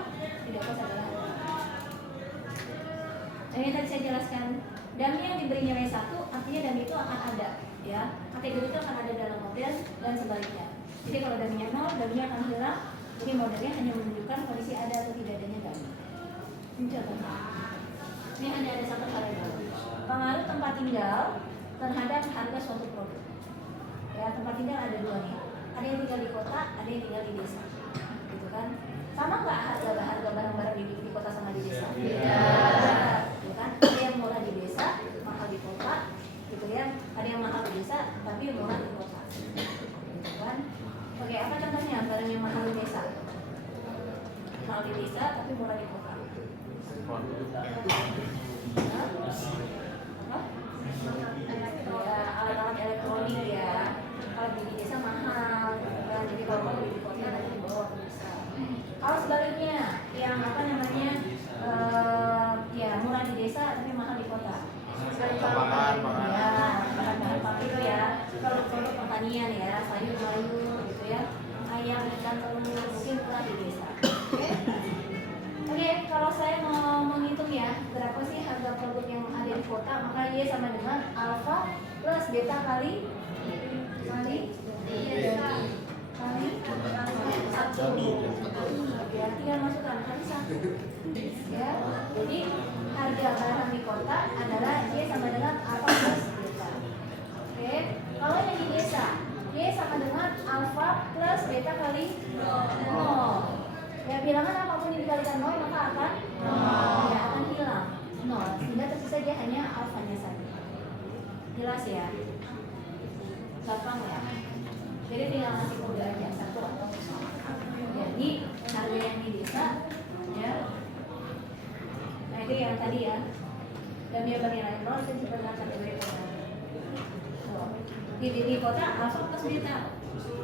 tidak puas adalah 2. Ini tadi saya jelaskan, dummy yang diberi nilai 1 artinya dummy itu akan ada, ya. Kategori itu akan ada dalam model dan sebaliknya. Jadi kalau dummy-nya 0, dummy-nya akan hilang. Jadi modelnya hanya menunjukkan kondisi ada atau tidak adanya dummy. Ini contohnya. Ini hanya ada satu variabel. Pengaruh tempat tinggal terhadap harga suatu produk. Ya, tempat tinggal ada 2 nih. Ada yang tinggal di kota, ada yang tinggal di desa. Gitu kan? Sama nggak harga barang-barang di kota sama di desa? Beda. Kan? Ada yang murah di desa, mahal di kota, gitu ya. Ada yang mahal di desa, tapi murah di kota, gitu kan? Oke, apa contohnya barang yang mahal di desa? Mahal di desa, tapi murah di kota. Alat-alat elektronik ya. Kalau di desa mahal, gitu kan? Jadi kalau di kota nanti dibawa ke desa. Kalau sebaliknya, yang ya murah di desa tapi mahal di kota. Pangan. Ya, bahan-bahan pakai itu ya. Kalau produk pertanian ya, sayur-sayur gitu ya, ayam, ikan, telur, mungkin murah di desa. Oke, kalau saya mau menghitung ya, berapa sih harga produk yang ada di kota, maka Y sama dengan alfa plus beta kali satu. Ya, tinggal masukkan kali 1. Ya, jadi harga barang di kota adalah Y sama dengan alfa plus beta. Oke, kalau yang di desa, Y sama dengan alfa plus beta kali 0. Ya, bilangan apapun yang dikalikan 0 maka akan ya akan hilang 0. Sehingga tersisa dia hanya alfanya saja. Jelas ya? Gampang ya? Jadi tinggal ngasih kode aja 1 atau 0. Jadi harga yang di desa ya. Nah, itu yang tadi ya. Dan dia bernilai 0 itu disebutkan kategori kota. Di kota alfa plus beta.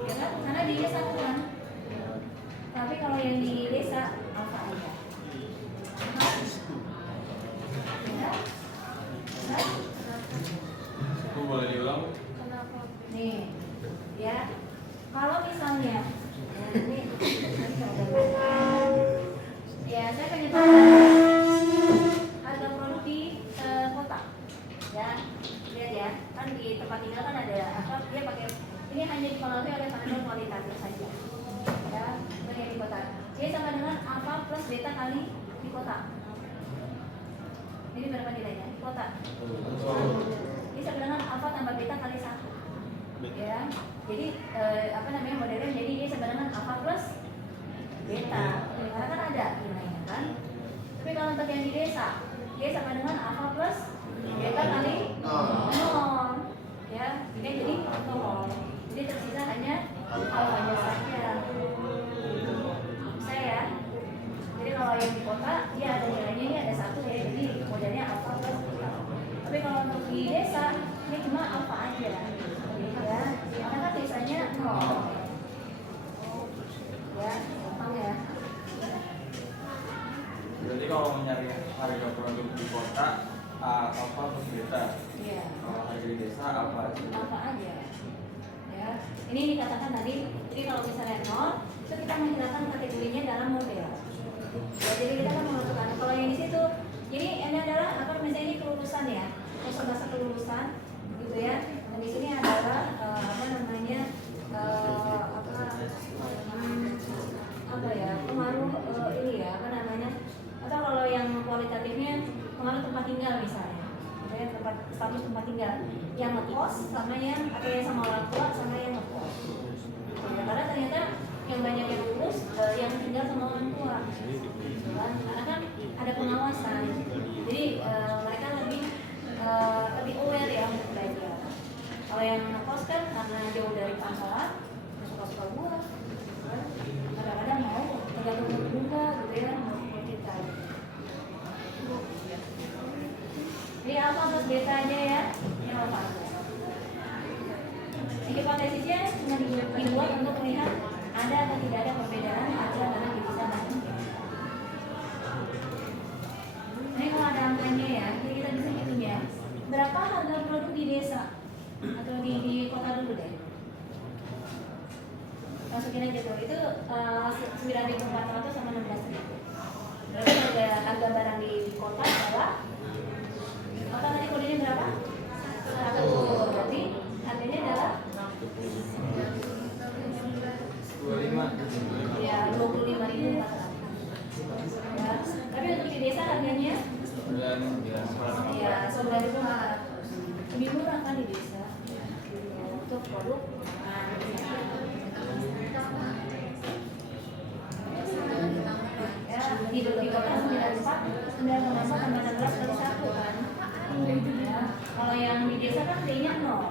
Ya kan? Karena dia satuan. Tapi kalau yang di desa alfa aja. Ya? Aku boleh diulang? Nih, ya. Kalau misalnya, ya saya pengen tahu harga produk di kota. Ya, lihat ya. Kan di tempat tinggal kan ada apa? Dia pakai ini hanya dipengaruhi oleh variabel kualitatif saja. Ya, di kota. Jadi sama dengan alfa plus beta kali di kota. Ini berapa nilainya di kota? Ini sama dengan alfa tambah beta kali 1. Ya. Jadi modelnya jadi ini sama dengan alfa plus beta. Karena kan ada nilainya kan. Tapi kalau untuk yang di desa, dia sama dengan alfa plus beta kali 0. Ya, jadi 0. Jadi tersisa hanya alfanya saja. Saya. Jadi kalau yang di kota dia ada nilainya ini ada 1 ya, jadi modelnya alfa plus beta. Tapi kalau untuk di desa ini cuma alfa aja. Ya, karena kan desanya 0. Ya, gampang ya. Berarti kalau mau nyari harga produk di kota alfa plus beta. Iya. Kalau harga di desa alfa aja. Alfa aja. Ya, ini dikatakan tadi. Jadi kalau misalnya 0, itu kita menghilangkan kategorinya dalam model. Ya, jadi kita kan menentukan kalau yang di situ. Jadi ini adalah misalnya ini kelulusan ya, masa kelulusan, gitu ya. Dan di sini adalah yang ngekos sama yang atau yang sama orang tua sama yang ngekos. Ya, karena ternyata yang banyak yang urus yang tinggal sama orang tua, kan? Karena kan ada pengawasan, jadi mereka lebih aware ya untuk belajar. Kalau yang ngekos kan karena jauh dari pangkalan, suka-suka gua, kan? Kadang-kadang mau tergantung mood juga, gitu ya, mau kita. Jadi alfa plus beta aja ya, ini alfa. Hipotesisnya cuma dibuat untuk melihat ada atau tidak ada perbedaan hasil antara divisa dan beta. Ini kalau ada angkanya ya, jadi kita bisa hitung ya. Berapa harga produk di desa atau di kota dulu deh? Masukin aja tuh, itu 9.400 sama 16.000. Berarti harga barang di kota adalah kota tadi kodenya berapa? 1. Berarti harganya adalah 25. ya 25.400. Ya. Tapi untuk di desa harganya ya 9.400. Lebih murah kan di desa untuk produk. Ya, di kota 94 tambah 16 kali 1 kan. Ya. Kalau yang di desa kan D-nya 0. Ya.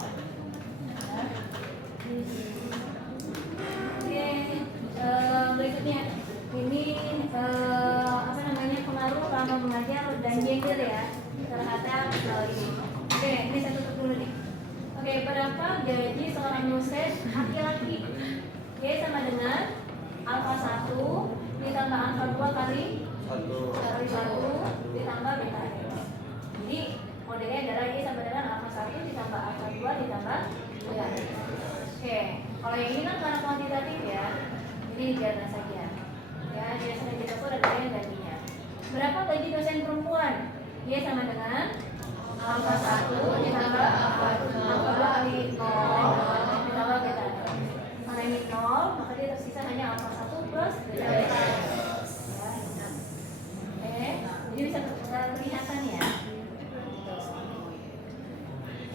Oke, berikutnya ini apa namanya pengaruh lama mengajar dan gender ya terhadap ini. Oke, ini saya tutup dulu nih. Oke, berapa gaji seorang dosen laki-laki? Oke, sama dengan alfa 1 ditambah alfa 2 kali 1 ditambah beta x. Jadi modelnya adalah Y sama dengan alfa 1 ditambah alfa 2 ditambah beta x. Oke, kalau yang ini kan karena kuantitatif ya, jadi dijaga saja. Ya, dia sering kita pun ada yang gajinya. Berapa gaji dosen perempuan? Y sama dengan alfa 1 ditambah alfa 2 kali 0 ditambah beta x. Karena ini 0, maka dia tersisa hanya alfa 1 plus beta x. Ya. Jadi bisa kelihatan ya.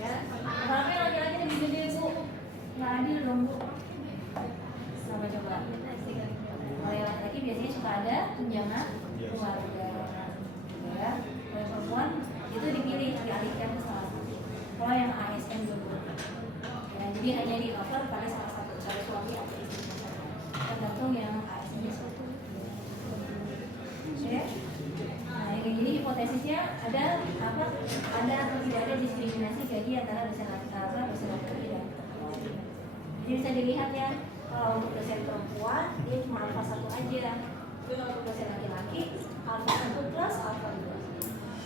Ya, tapi laki-laki lebih gede bu, nggak adil dong bu. Coba. Kalau yang laki-laki biasanya suka ada tunjangan keluarga. Ya, kalau perempuan itu dipilih dialihkan ke salah satu. Kalau yang ASN juga. Ya, jadi hanya di cover pada salah satu suami atau istri. Tergantung yang ASN satu. Ya. Nah, ini hipotesisnya ada apa? Ada atau tidak ada diskriminasi gaji antara dosen laki-laki dan dosen laki-laki dan perempuan. Jadi bisa dilihat ya, kalau untuk dosen perempuan dia cuma alfa 1 aja. Tapi kalau untuk dosen laki-laki alfa 1 plus alfa 2.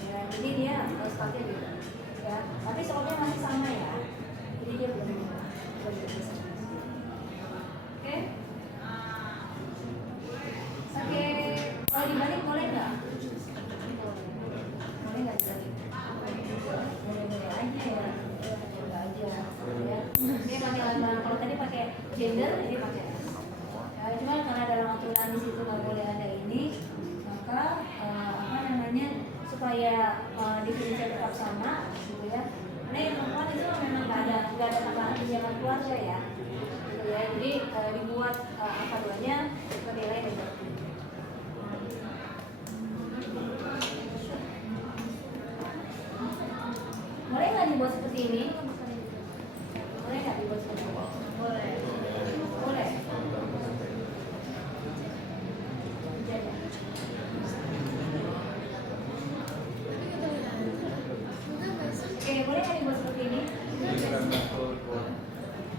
Ya, jadi dia startnya beda. Ya, tapi soalnya masih sama ya. Jadi dia belum bisa. Oke? Oke, kalau dibalik boleh nggak? Boleh nggak dibalik? Boleh aja ya. Boleh aja. Ya. Dia pakai lambang. Kalau tadi pakai gender, ini pakai S. Ya, cuma karena dalam aturan di situ nggak boleh ada ini, maka apa namanya supaya definisinya tetap sama, gitu ya. Karena yang perempuan itu memang nggak ada tambahan tunjangan keluarga ya. Gitu ya. Jadi dibuat apa duanya bernilai negatif. Boleh nggak dibuat seperti ini? Boleh nggak dibuat seperti ini? Boleh. Boleh. Jadi. Oke, boleh nggak dibuat seperti ini?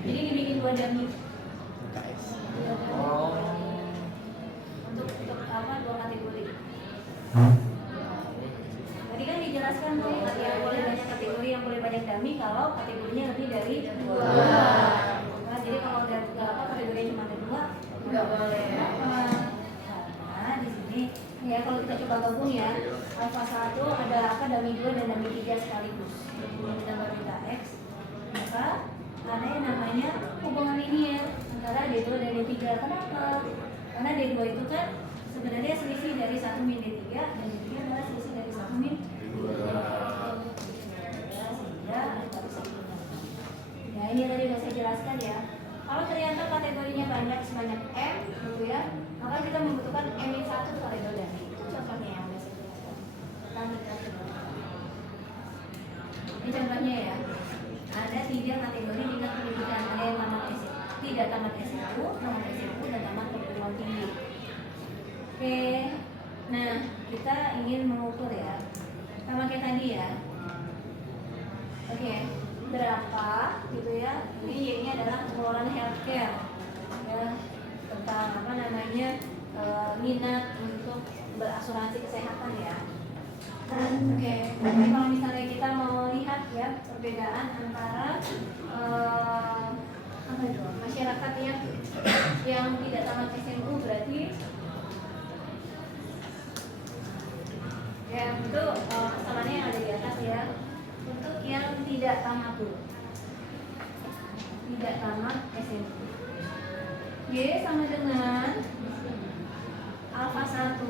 Jadi dibikin 2 dummy. Untuk apa? 2 kategori. Tadi kan dijelaskan tuh yang boleh banyak kategori, yang boleh banyak dummy kalau kategorinya lebih dari 2. Nah, jadi kalau udah apa kategorinya cuma ada 2 nggak boleh. Nah, di sini ya kalau kita coba gabung ya, alfa 1 ada apa dummy 2 dan dummy 3 sekaligus. Ditambah beta x, maka ada yang namanya hubungan linear antara D2 dan D3. Kenapa? Karena D2 itu kan sebenarnya selisih dari 1 min D3 dan D3 adalah selisih dari 1 min D2. Ya, sehingga harus segini. kita membutuhkan M1 variabel dan itu contohnya yang udah saya jelaskan. Ini contohnya ya. Ada 3 kategori tingkat pendidikan. Ada yang tamat tidak tamat S1, tamat SMU, dan tamat perguruan tinggi. Oke, nah kita ingin mengukur ya, sama kayak tadi ya. Oke, berapa gitu ya? Ini Y-nya adalah pengeluaran healthcare ya, tentang apa namanya minat untuk berasuransi kesehatan ya. Oke, kalau misalnya kita mau lihat ya perbedaan antara apa itu masyarakat yang tidak tamat SMU berarti ya itu kesalahannya yang ada di atas ya. Untuk yang tidak tamat dulu, tidak tamat SMU, Y sama dengan alfa 1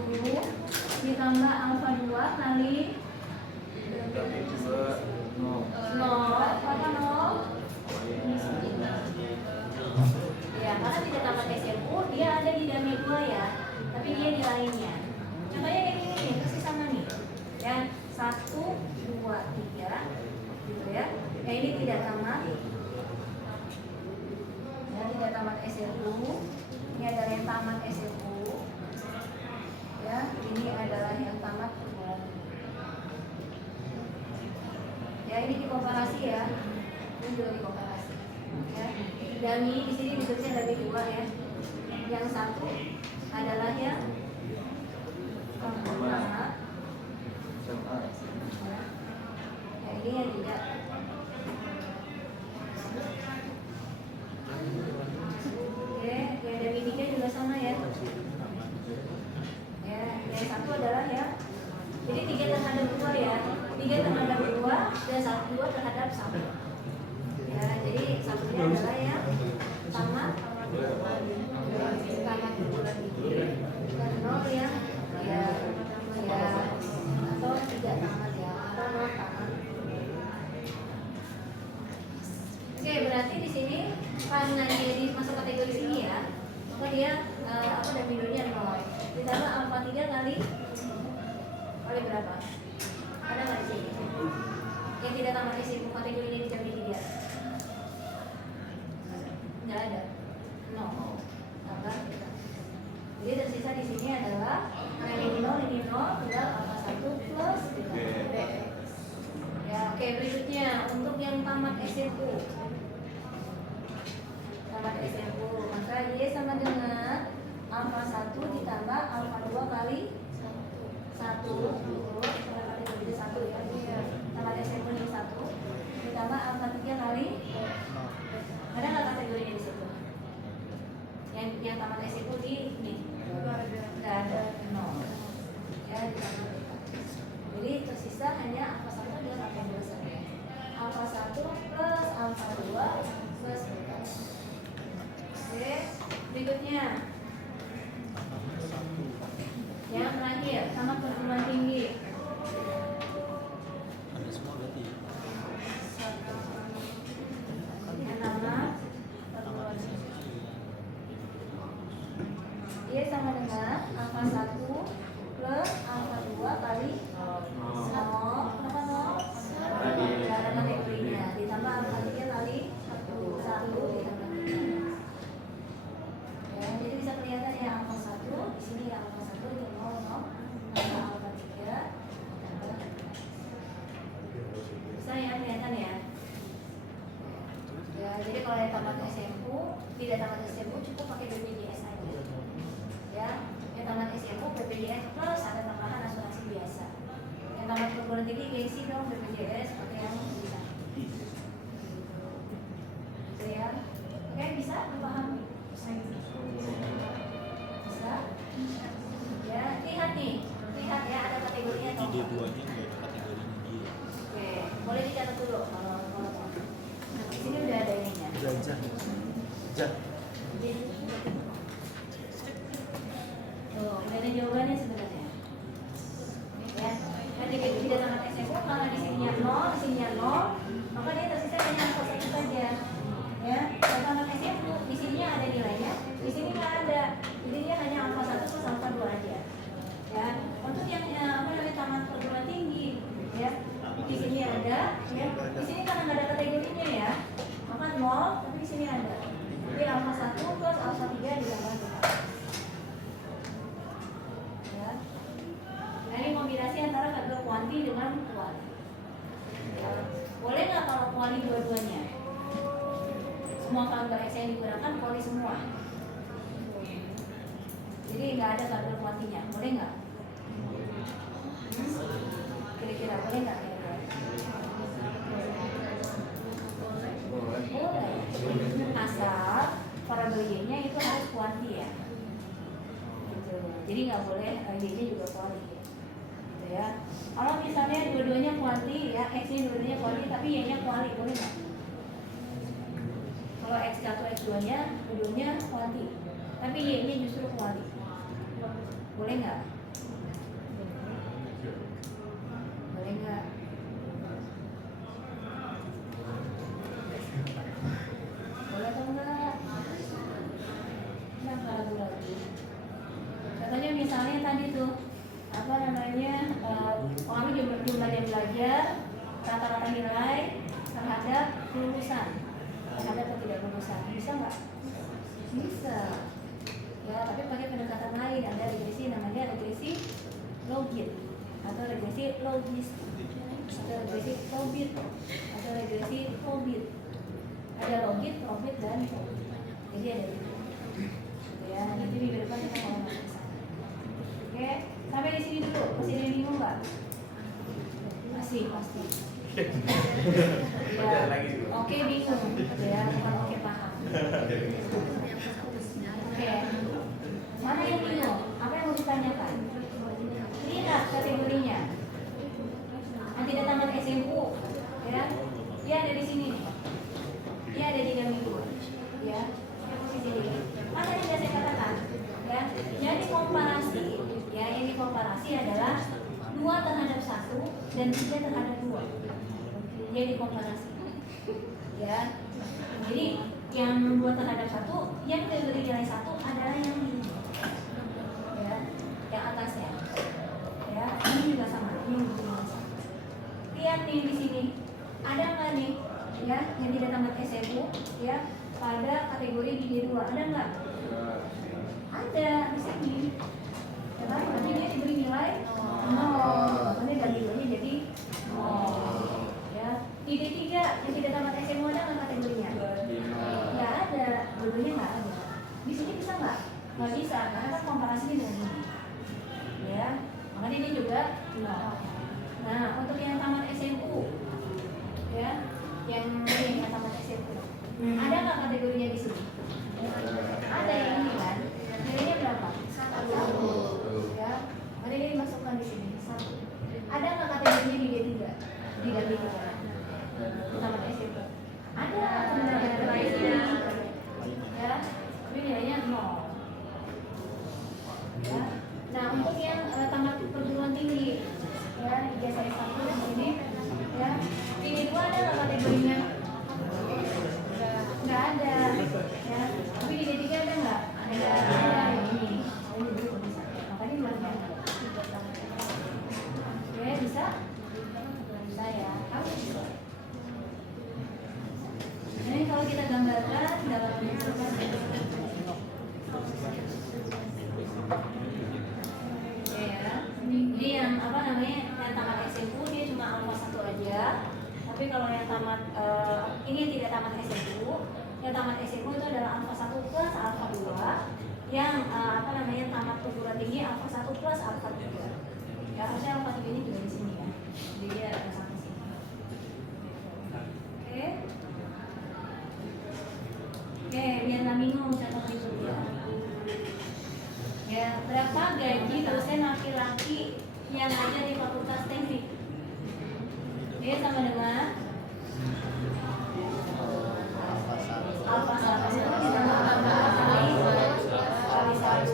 ditambah alfa 2 kali 0 apa 0 ya, karena tidak tamat SMU dia ada di damai 2 ya, tapi dia di lainnya. Contohnya kayak gini nih, pasti sama nih ya, 1, 2, 3 gitu ya. Ini tidak tamat ya, tidak tamat SMU. Ini adalah yang tamat SMU ya, ini adalah yang tamat perguruan tinggi ya. Ini dikomparasi ya, ini juga dikomparasi ya. Dami di sini ditulisnya dami 2 ya. Yang satu adalah yang tamat ya, ini yang tidak. Oke, yang dami 3 juga sama ya. Ya, yang satu adalah ya, jadi 3 terhadap 2 ya, 3 terhadap 2 dan 2 terhadap 1 ya. Jadi satunya adalah ya tamat perguruan tinggi dan 0 yang ya atau tidak tamat ya, atau 0 tamat. Oke, berarti di sini karena dia masuk kategori sini ya, maka dia apa dan minumnya 0 ditambah alfa 3 kali berapa? Ada nggak di sini? Yang tidak tamat SMU kategorinya dicari 3? Nggak ada. No. Tambah. Jadi tersisa di sini adalah ini 0, tinggal alfa 1 plus B. Ya, oke, berikutnya untuk yang tamat SMU. Tamat SMU, maka Y sama dengan alfa 1 ditambah alfa 2 kali 1 jadi 1 ya. Tamat SMU ini 1 ditambah alfa 3 kali, ada nggak kategorinya di situ? Yang tamat SMU di ini nggak ada, 0 ya, ditambah. Jadi tersisa hanya alfa 1 dengan alfa 2 saja. Alfa 1 plus alfa 2 plus beta. Oke, berikutnya yang terakhir, tamat perguruan tinggi. Ada semua berarti. Tamat perguruan tinggi. Y sama dengan alfa 1 plus alfa 2 kali 0. Kenapa 0? Karena kategorinya ditambah alfa 3 kali 1 ditambah 3. Ya, jadi bisa kelihatan ya alfa 1 di sini ya, alfa 1 di 0 tambah alfa 3 tambah 3. Bisa ya kelihatan ya. Ya, jadi kalau yang tamat SMU, tidak tamat SMU cukup pakai BPJS aja. Ya, yang tamat SMU BPJS plus ada tambahan asuransi biasa. Yang tamat perguruan tinggi gengsi dong BPJS pakai yang bisa. Gitu ya. Oke, bisa dipahami? Bisa? Ya, lihat nih. Lihat ya, ada kategorinya atau Di enggak? D2-nya nggak ada kategorinya dia. Oke, boleh dicatat dulu kalau di sini udah ada ininya. Tuh, udah ada jawabannya sebenarnya. Ya, nanti kita tidak tamat SMU karena di sininya 0, di sininya 0, maka dia tersisa hanya alfa 1 saja. Ya, kalau tamat SMU di sininya ada nilainya, di sini nggak ada. Jadi dia hanya alfa 1 founder X yang digunakan kuali semua. Jadi nggak ada tabel kuantinya, boleh nggak? Kira-kira boleh nggak? Boleh. Asal variabel y-nya itu harus kuanti ya. Gitu. Jadi nggak boleh y-nya juga kuali. Gitu ya. Kalau misalnya dua-duanya kuanti ya, x-nya dua-duanya kuanti tapi y-nya kuali, boleh nggak? Kalau x1, x2-nya dua-duanya kuanti, tapi y-nya justru kuali. Boleh nggak? Boleh nggak? Boleh atau enggak? Kenapa ragu-ragu? Katanya misalnya tadi tuh apa namanya orang jumlah jam belajar, rata-rata nilai terhadap kelulusan, terhadap ketidaklulusan, bisa nggak? Bisa. Ya, tapi pakai pendekatan lain. Ada regresi namanya regresi logit atau regresi logis atau regresi lobit atau regresi lobit. Ada logit, lobit dan lobit. Jadi ada itu. Ya, nanti minggu depan kita mau masuk ke sana. Oke, sampai di sini dulu. Masih ada yang bingung nggak? Masih pasti. Ya. Oke bingung, ya bukan oke paham. Oke, mana yang bingung? Apa yang mau ditanyakan? Lihat kategorinya. Yang tidak tamat SMU, ya, dia ada di sini nih. Dia ada di dalam itu, ya. Posisi ini. Maka yang saya katakan, ya, yang dikomparasi, ya, yang dikomparasi adalah 2 terhadap 1 dan 3 terhadap 2. Dia dikomparasi, ya. Jadi yang 2 terhadap 1, yang diberi nilai 1 adalah yang ini, ya, yang atasnya, ya. Ini juga sama, ini diberi nilai 1. Lihat nih di sini, ada nggak nih, ya, yang tidak tamat SMU, ya, pada kategori di D2, ada nggak? Ada di sini, ya kan? Berarti dia diberi nilai 0, nanti dari 2-nya jadi 0. Ya, di D3 yang tidak tamat SMU ada nggak kategorinya? Nggak ada, dua-duanya nggak ada. Di sini bisa nggak? Nggak bisa, karena kan komparasinya dengan ini. Ya, makanya ini juga 0. Nah, untuk yang tamat SMU, ya, yang ini yang tamat SMU, ada nggak kategorinya di sini? Ada yang ini kan? Nilainya berapa? 1. Ya, makanya ini dimasukkan di sini 1. Ada nggak kategorinya di D3? Di D3 tamat SMU. Ada kebenaran lainnya, ya, tapi nilainya 0. Ya. Nah, untuk yang tamat perguruan tinggi, ya, ijazah S1 di sini, ya, di D2 ada nggak kategorinya? Nggak ada, ya. Tapi di D3 ada nggak? Ada yang ini. Ini dulu bisa. Makanya bilang ya. Oke, bisa? Bisa ya. Harus bisa. Ini kalau kita gambarkan dalam menentukan ya, jadi yang apa namanya yang tamat SMU dia cuma alfa 1 aja, tapi kalau yang tamat ini yang tidak tamat SMU, yang tamat SMU itu adalah alfa 1 plus alfa 2, yang apa namanya tamat perguruan tinggi alfa 1 plus alfa 3. Ya, harusnya alfa 3 ini juga di sini ya, jadi dia ada sampai sini. Oke. Oke, biar nggak bingung catat itu ya. Ya, berapa gaji dosen laki-laki yang ada di Fakultas Teknik? Dia sama dengan alfa 1 ditambah alfa 2 kali 1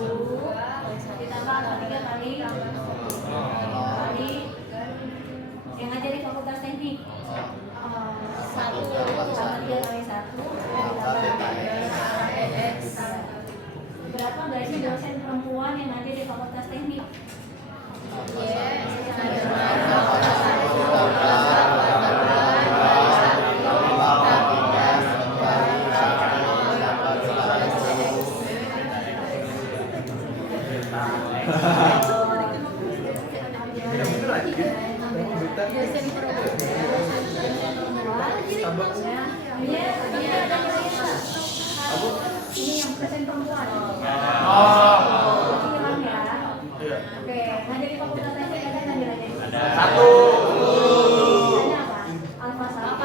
ditambah alfa 3 kali yang ada di Fakultas Teknik 1 alfa 3 kali 1 berapa gaji dosen perempuan yang ada di Fakultas Teknik? Dosen perempuan Ini yang present perempuan. Oh. Hilang ya. Iya. Oke, ngajar di fakultas teknik ada yang ngajar? Satu. Ada apa? Alfa satu.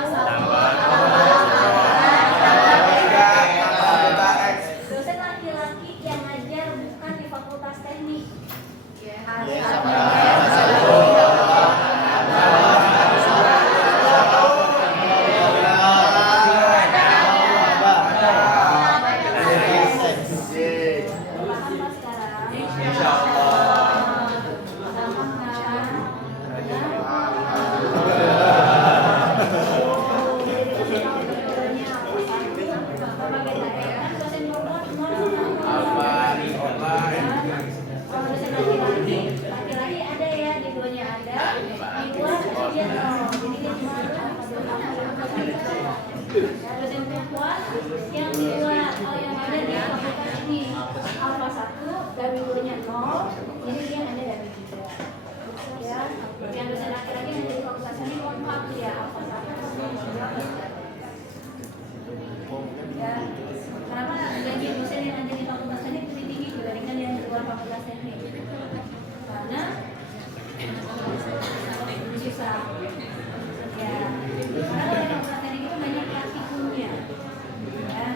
Dosen laki-laki yang ngajar bukan di fakultas teknik. Laki-laki ada ya, di duanya ada, di luar dia nol. Jadi dia cuma dosen perempuan yang di luar, yang ada di fakultas ini alfa 1 dari duanya nol, jadi dia ada dari 3. Ya, yang dosen laki-laki yang di fakultas ini 4 ya, alfa 1. Ya, kenapa gaji dosen yang ada di fakultas ini lebih tinggi dibandingkan yang di luar fakultas teknik? Karena susah. Ya, karena kalau di fakultas teknik itu banyak praktikumnya. Ya,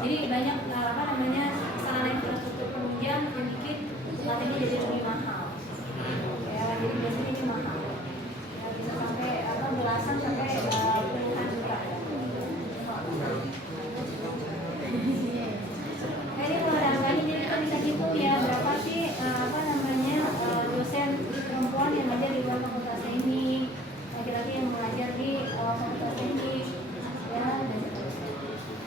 jadi banyak sarana infrastruktur penunjang yang bikin materi jadi lebih mahal. Ya, jadi biasanya ini mahal. Ya, bisa sampai belasan sampai puluhan juta. Ini barangkali jadi kan bisa gitu ya, berapa sih dosen perempuan yang ada di luar fakultas teknik, laki-laki yang mengajar di fakultas teknik, ya, dan seterusnya.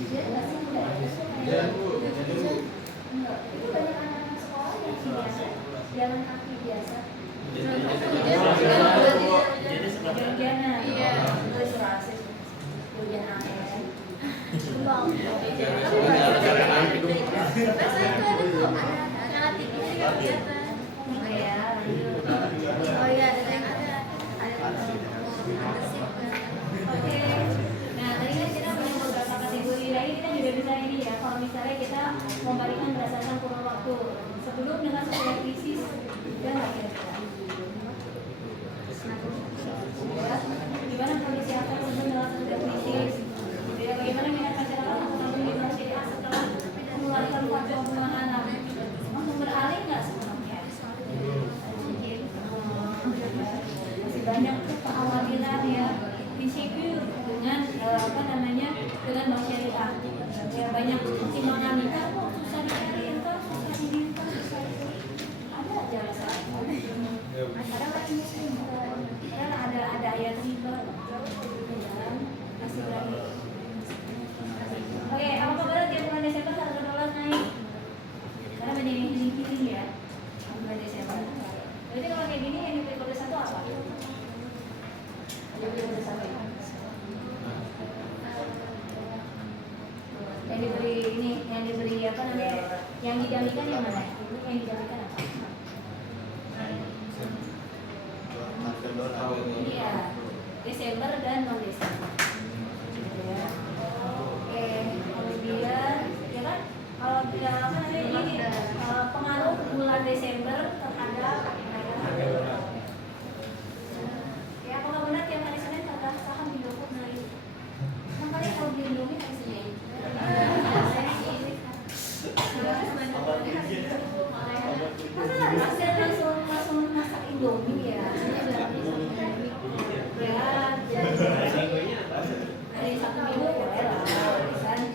Dia masih muda, enggak, itu banyak anak-anak sekolah yang biasa, jalan kaki biasa. Jalan-jalan, itu rasis, jalan akhir. Oh iya, ada. Oke. Nah, tadi kan kita punya beberapa kategori lagi, kita juga bisa ini ya. Kalau misalnya kita membandingkan berdasarkan kurun waktu sebelum dengan sesudah krisis, dan nggak kira-kira. Ya, gimana kondisi apa sebelum dengan sesudah krisis? Ya, bagaimana minat masyarakat untuk di Indonesia setelah mengeluarkan fatwa penahanan? Langsung beralih nggak sebenarnya? Masih banyak kekhawatiran ya, insecure dengan dengan bank syariah. Ya, banyak pertimbangan kita kok susah dicari, susah ini, susah itu. Ada aja masalah. Ada lagi kan ada ayat riba, masih lagi. Oke, apa kabar tiap bulan Desember harga dolar naik? Karena banyak yang healing ya, bulan Desember. Berarti kalau kayak gini yang dibeli kode 1 apa? Yang dibeli kode 1 ya? Yang dibeli ini, yang dibeli apa namanya? Yang didamaikan yang mana? Yang didamaikan apa? Ini ya, Desember dan non Desember. Ya. Oke, kemudian ya kan kalau tidak apa namanya ini pengaruh bulan Desember terhadap harga dolar. Ya, apakah benar tiap hari Senin harga saham di Indofood naik? Makanya kalau di Indomie hari Senin. Masa langsung masak Indomie ya? Ya, hari Sabtu Minggu boleh lah.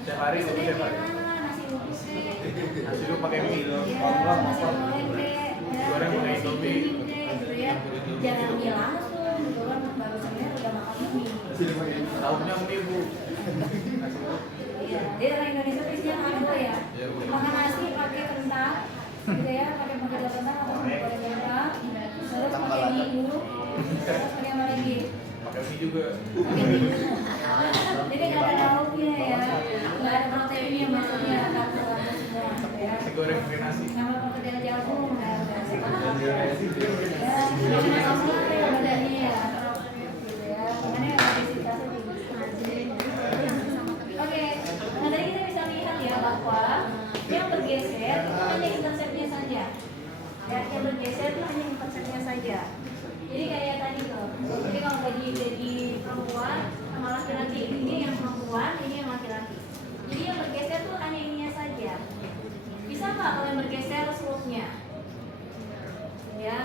Setiap hari Senin nasi uduk deh. Nasi uduk pakai mie. Ya, nasi goreng deh. Goreng pakai Indomie. Gitu ya. Jangan mie langsung, gitu kan baru sebenarnya udah makan mie. Tahunya mie bu. Iya, dia orang Indonesia biasanya karbo ya. Makan nasi pakai kentang, gitu ya, pakai kentang atau goreng kentang, terus pakai mie dulu, terus pakai apa lagi? Pakai mie juga. Pakai mie. Jadi nggak ada lauknya ya, nggak ada proteinnya maksudnya, karbo semua, ya. Nasi goreng pakai nasi. Nama pekerjaan jagung, ya, ya, cuma sama ya badannya ya, gitu ya, makanya obesitasnya tinggi. bahwa yang bergeser itu hanya interseptnya saja. Ya, yang bergeser itu hanya interseptnya saja. Jadi kayak tadi tuh. Jadi kalau jadi perempuan sama laki-laki, ini yang perempuan, ini yang laki-laki. Jadi yang bergeser tuh hanya ininya saja. Bisa nggak kalau yang bergeser slope-nya? Ya.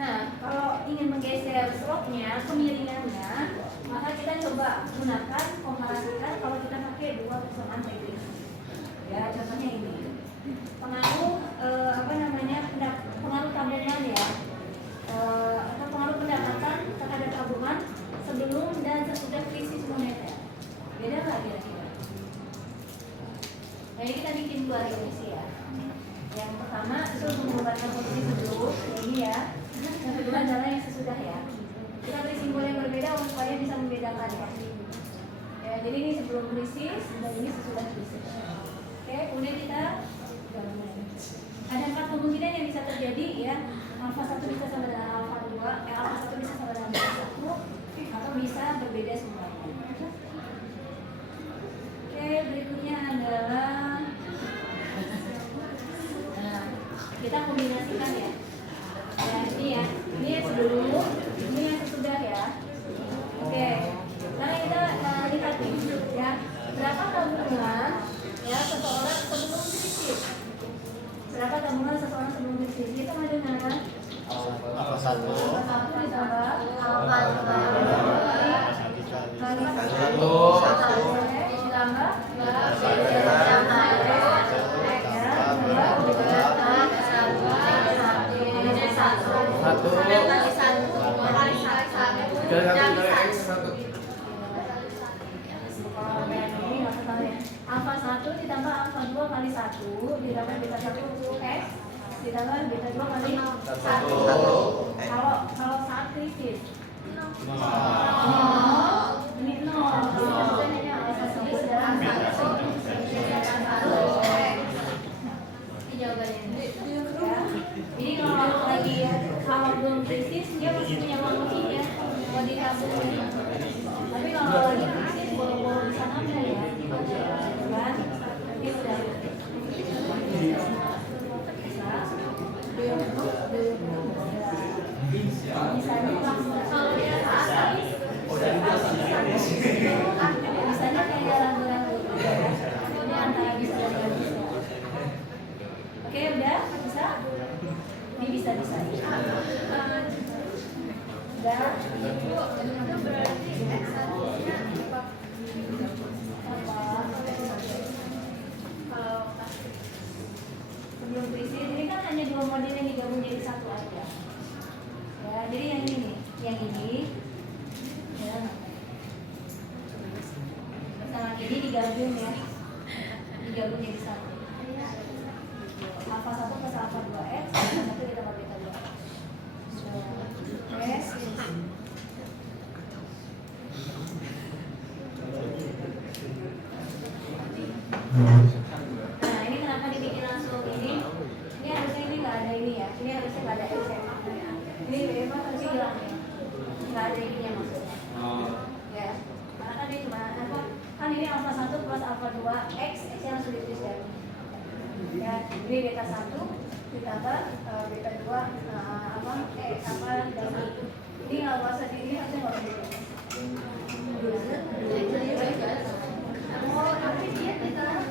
Nah, kalau ingin menggeser slope-nya, kemiringannya, maka kita coba gunakan komparasikan kalau kita pakai dua persamaan teknis. Ya, contohnya ini. Pengaruh pengaruh tabungan ya. Pengaruh pendapatan terhadap tabungan sebelum dan sesudah krisis moneter. Beda nggak kira-kira? Nah, ini kita bikin dua definisi ya. Yang pertama itu menggambarkan posisi sebelum ini ya. Yang kedua adalah yang sesudah ya. Kita beri simbol yang berbeda supaya bisa membedakan ya. Ya, jadi ini sebelum krisis dan ini sesudah krisis. Oke, kemudian kita ada 4 kemungkinan yang bisa terjadi ya. Alfa 1 bisa sama dengan alfa 2, alfa 1 bisa sama dengan alfa 1 atau bisa berbeda semuanya. Oke, berikutnya adalah kita kombinasikan ya. Ya, ini ya. Ini yang sebelum, ini yang sesudah ya. Oke. Sekarang kita lihat nih ya. Berapa tabungan ya seseorang sebelum krisis? Berapa tabungan seseorang sebelum krisis? Kita mau dengan Alfa 1 ditambah Alfa 1 ditambah alfa 2 kali 1 ditambah beta 1 X ditambah beta 2 kali 1. Kalau saat krisis ini 0. Maksudnya alfa 1 adalah 1. Ini jawabannya. Ya. Jadi kalau belum krisis dia masih punya uang lebih ya mau ditabung. Tapi kalau lagi krisis boro-boro di sana ya. Kan? Nanti udah misalnya kalau dia saat misalnya kayak jalan-jalan ini antara bisa dan bisa. Oke, udah bisa? Ini bisa. Udah. itu berarti X1-nya sebelum krisis ini kan hanya 2 model yang digabung jadi satu aja ya. Jadi yang ini ya sama ini digabung ya, digabung jadi satu. Alfa 1 plus alfa 2x, alfa 1 ditambah beta 2. Oke. Nah, ini kenapa dibikin langsung ini? Ini harusnya ini nggak ada ini ya. Ini harusnya nggak ada SMA. Ini memang harusnya hilang ya. Nggak ada ininya maksudnya. Ya. Karena kan ini cuma apa? Kan ini alfa 1 plus alfa 2 x yang langsung ditulis dari. Ya, ini beta 1 ditambah beta 2 dari ini nggak usah ini harusnya nggak usah ditulis. tapi dia ditaruh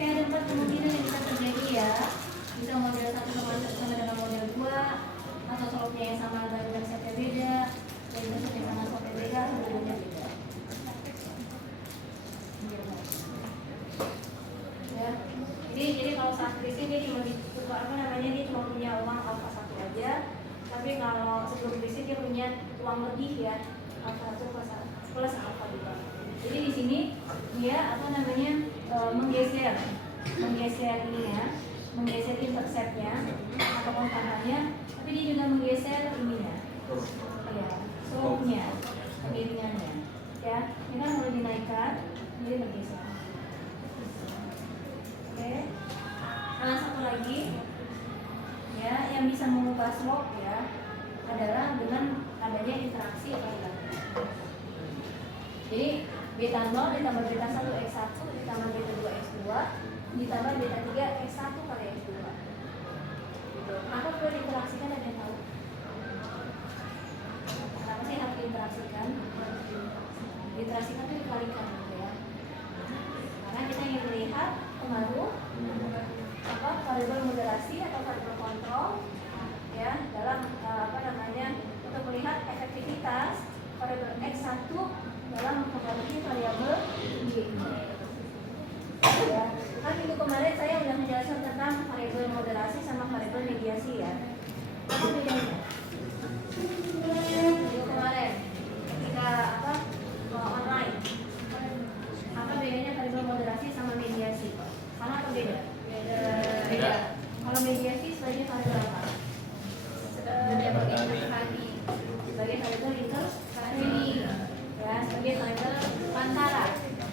Oke, ada 4 kemungkinan yang bisa terjadi ya. Bisa model 1 sama dengan model 2, atau slope-nya yang sama dan konsepnya beda, dan konsepnya sama slope beda, atau modelnya beda. Ya. Jadi kalau saat krisis dia cuma dia cuma punya uang alfa 1 aja. Tapi kalau sebelum krisis dia punya uang lebih ya, alfa 1 plus alfa 2. Jadi di sini dia menggeser ini ya, menggeser interceptnya atau kontangannya, tapi dia juga menggeser ininya, ya, slope-nya, kemiringannya. Ya, ini kan mulai dinaikkan, jadi bergeser. lagi ya yang bisa mengubah slope ya adalah dengan adanya interaksi variabel. Jadi beta 0 ditambah beta 1 x1 ditambah beta 2 x2 ditambah beta 3 x1 kali x2. Gitu. Kenapa perlu diinteraksikan, ada yang tahu? Kenapa sih harus diinteraksikan? Diinteraksikan itu dikalikan gitu ya. Karena kita ingin melihat pengaruh variabel moderasi atau variabel kontrol ya dalam untuk melihat efektivitas variabel x1 dalam mempengaruhi variabel y. Ya, kan minggu kemarin saya sudah menjelaskan tentang variabel moderasi sama variabel mediasi ya. Apa bedanya? Minggu kemarin ketika online. Apa bedanya variabel moderasi sama mediasi? Sama atau beda? Beda. Kalau mediasi sebagai variabel apa? Sebagai variabel interveni. Ya, sebagai variabel pantara.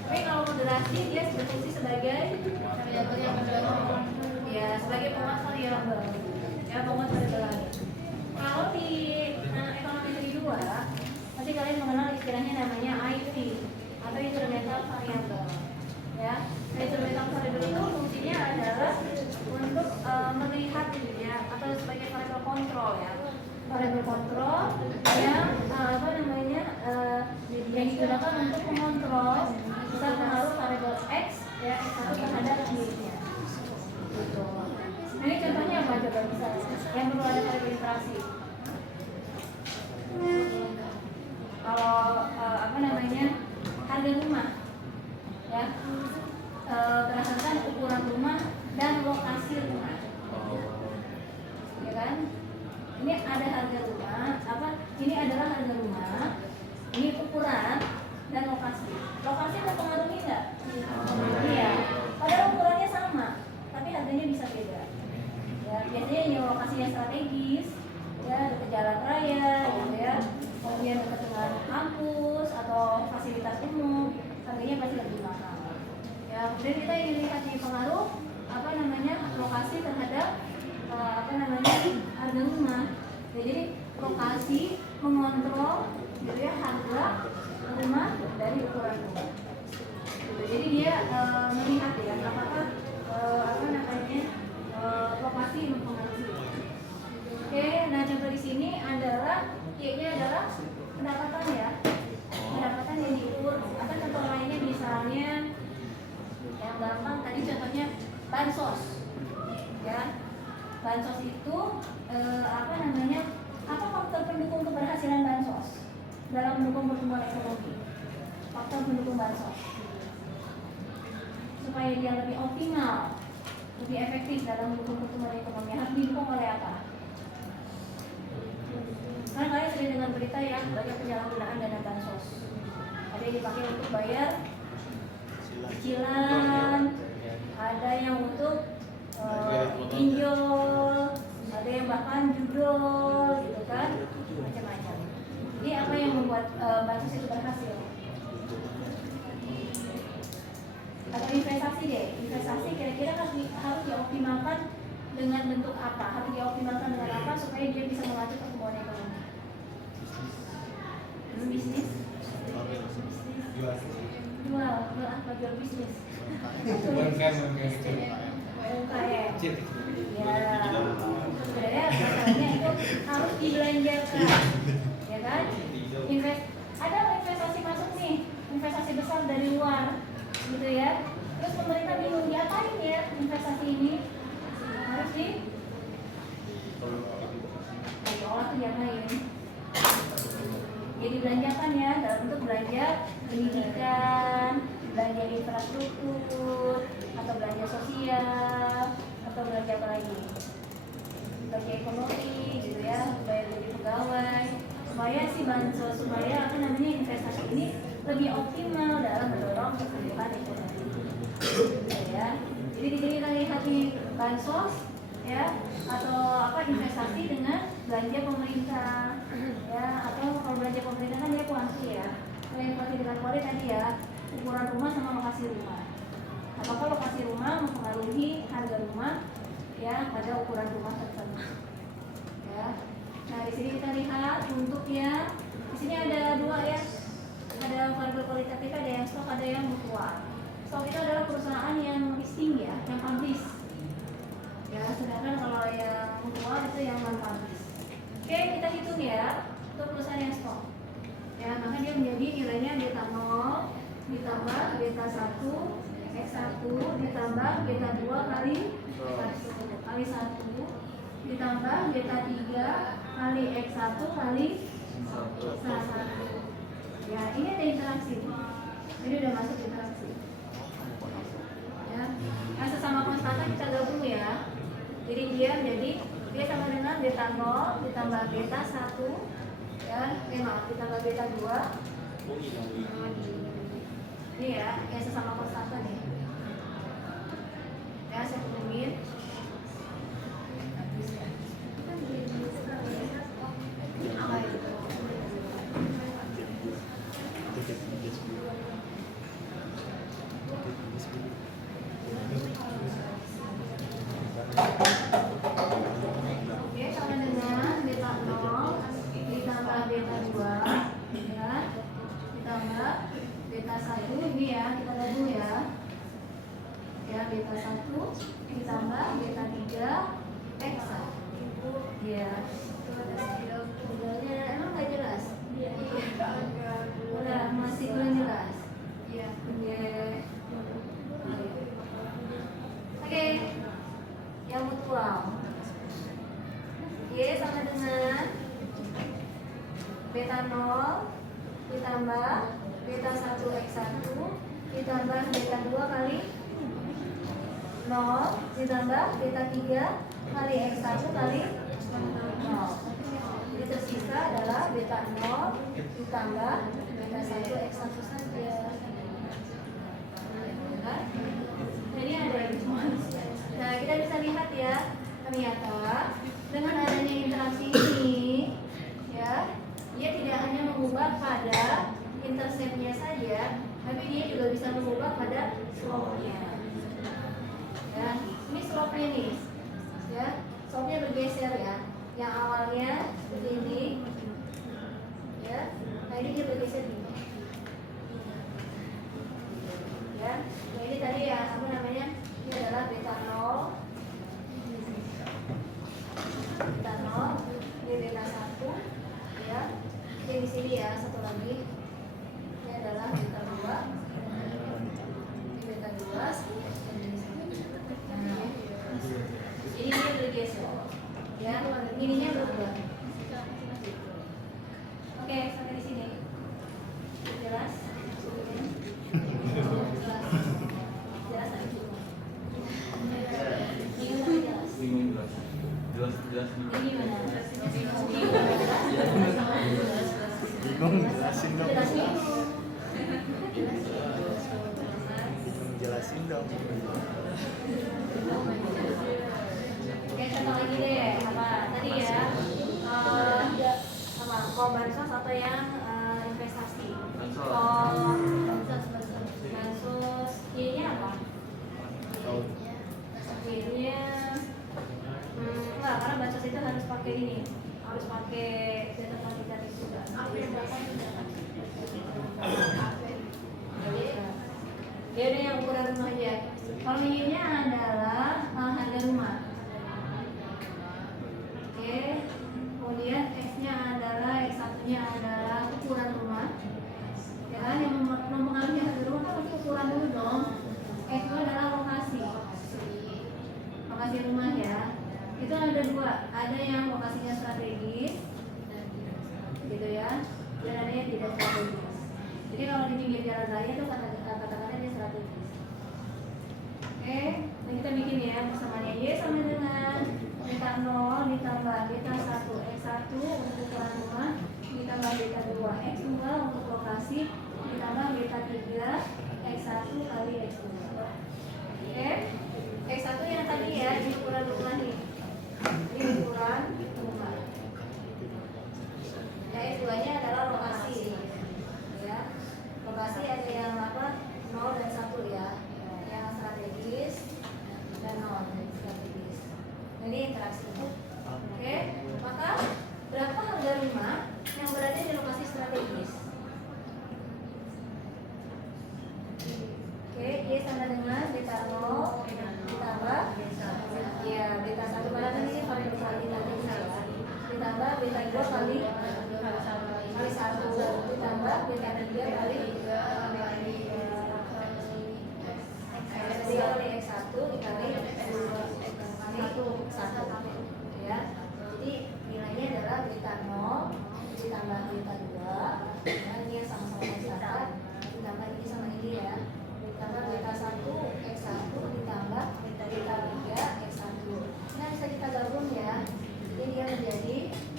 Tapi kalau moderasi dia berfungsi sebagai variabel yang mendorong. Ya, sebagai penguat variabel. Ya, penguat variabel lagi. Kalau di ekonometri 2, pasti kalian mengenal istilahnya namanya IV atau instrumental variable. Ya, instrumental variable itu fungsinya adalah untuk melihat ya atau sebagai variabel kontrol ya. Variabel kontrol yang yang digunakan untuk mengontrol besar pengaruh variabel x ya x1 terhadap y-nya. Gitu. Nah, ini contohnya apa coba misalnya yang perlu ada variabel interaksi. Kalau harga rumah ya berdasarkan ukuran rumah dan lokasi rumah, ya kan? Ini ada harga rumah, ini adalah harga rumah, ini ukuran dan lokasi. Lokasi mempengaruhi nggak? Iya. Padahal ukurannya sama, tapi harganya bisa beda. Ya, biasanya yang lokasinya strategis, ya dekat jalan raya, gitu ya. Kemudian dekat dengan kampus atau fasilitas umum, harganya pasti lebih mahal. Ya, kemudian kita ingin lihat nih pengaruh lokasi terhadap harga rumah. Ya, jadi lokasi mengontrol gitu ya harga rumah dari ukuran rumah. Gitu. Jadi dia melihat ya apakah lokasi mempengaruhi. Oke, nah contoh di sini adalah Y-nya adalah pendapatan ya. Pendapatan yang diukur. Atau contoh lainnya misalnya yang gampang tadi contohnya bansos. Ya. Bansos itu apa faktor pendukung keberhasilan bansos dalam mendukung pertumbuhan ekonomi? Faktor pendukung bansos supaya dia lebih optimal, lebih efektif dalam mendukung pertumbuhan ekonomi harus didukung oleh apa? Karena kalian sering dengar berita ya banyak penyalahgunaan dana bansos. Ada yang dipakai untuk bayar cicilan, ada yang untuk pinjol, ada yang bahkan judol, gitu kan, macam-macam. Ini apa yang membuat bansos itu berhasil? Atau investasi deh, investasi kira-kira harus dioptimalkan dengan bentuk apa? Harus dioptimalkan dengan apa supaya dia bisa melaju pertumbuhan ekonomi? Bisnis? Jual bisnis. UMKM. Ya, sebenarnya masalahnya itu harus dibelanjakan, ya kan? Ada investasi masuk nih, investasi besar dari luar, gitu ya. Terus pemerintah bingung diapain ya investasi ini? Harus diolah tuh diapain? Jadi belanjakan ya dalam bentuk belanja pendidikan, belanja infrastruktur, atau belanja sosial, atau belanja apa lagi? Belanja ekonomi, gitu ya, bayar gaji pegawai, supaya supaya investasi ini lebih optimal dalam mendorong pertumbuhan ekonomi. Ya. Jadi di sini kita lihat nih bansos, ya, atau investasi dengan belanja pemerintah, ya, atau kalau belanja pemerintah kan dia kuanti ya. Kalau yang kuanti dengan kuali tadi ya, ukuran rumah sama lokasi rumah. Apakah lokasi rumah mempengaruhi harga rumah ya pada ukuran rumah tertentu. Ya. Nah di sini kita lihat bentuknya. Di sini ada dua ya, ada variabel kualitatif, ada yang stok, ada yang mutual. Stok itu adalah perusahaan yang listing ya, yang publish. Ya, sedangkan kalau yang mutual itu yang non publish. Oke, kita hitung ya untuk perusahaan yang stok. Ya, maka dia menjadi nilainya beta 0 ditambah beta 1 X1 ditambah beta 2 kali 1 kali 1 ditambah beta 3 kali X1 kali 1. Ya, ini ada interaksi. Ini udah masuk interaksi. Ya. Nah, sesama konstanta kita gabung ya. Jadi dia sama dengan beta 0 ditambah beta 1 ya, maaf, ditambah beta 2. Ini ya, yang sesama konstanta nih. Ya, saya hubungin. Oke, sama dengan beta 0 ditambah beta 2 ya, ditambah beta 1 ini ya, kita gabung ya. Ya, beta 1 ditambah beta 3 X1. Ya. Modelnya emang nggak jelas? Udah masih kurang jelas. Iya. Oke. Yang mutual. Y sama dengan beta 0 ditambah beta 1 X1 ditambah beta 2 kali 0 ditambah beta 3 kali X1 kali 0. Jadi tersisa adalah beta 0 ditambah beta 1 X1 saja. Jadi ada itu. Nah, kita bisa lihat ya, ternyata dengan adanya interaksi ini ya, dia tidak hanya mengubah pada interceptnya saja, tapi dia juga bisa mengubah pada slope-nya. Ya, ini slope-nya nih, ya, slope-nya bergeser ya. Yang awalnya seperti ini, ya, nah ini dia bergeser gini. Ya, nah ini tadi ya, apa namanya? Ini adalah beta 0, beta 0, ini beta 1, ya. Ini di sini ya, satu lagi. Ini adalah beta 2, ini beta 2. Nah, ini dia bergeser, ya. Ininya berubah. Oke, sampai di sini. Jelas? Jelas tadi? Bingung tapi jelas? Bingung jelas. Ini gimana? Bingung jelasin dong. Jelas nih? Jelasin dong. Oke, contoh lagi deh. Apa tadi ya? Apa? Kalau bansos atau yang investasi? Kalau bansos, Y-nya apa? Tahu. Y-nya enggak, karena bansos itu harus pakai ini, harus pakai data kuantitatif juga. Dia ada yang ukuran rumah aja. Kalau Y-nya adalah harga rumah. Oke, kemudian X-nya adalah, X1-nya adalah ukuran rumah. Ya kan, yang mempengaruhi harga rumah kan pasti ukuran dulu dong. X itu adalah lokasi rumah ya. Itu ada dua, ada yang lokasinya strategis, gitu ya, dan ada yang tidak strategis. Jadi kalau di pinggir jalan raya itu kata-katanya dia strategis. Oke, nah kita bikin ya persamaannya. Y sama dengan beta 0 ditambah beta 1 X1 untuk ukuran rumah ditambah beta 2 X2 untuk lokasi ditambah beta 3 X1 kali X2. Oke, X1 yang tadi ya di ukuran rumah nih, ini ukuran rumah. Ya, X2 nya adalah lokasi ya. Lokasi ada yang apa? 0 dan 1 ya, yang strategis dan non strategis. kali X1 dikali X2 kali 1 ya. Jadi nilainya adalah beta 0 ditambah beta 2 ya, ini yang sama-sama X1 ditambah ini sama ini ya, ditambah beta 1 X1 ditambah beta 3 X1. Nah bisa kita gabung ya, jadi dia menjadi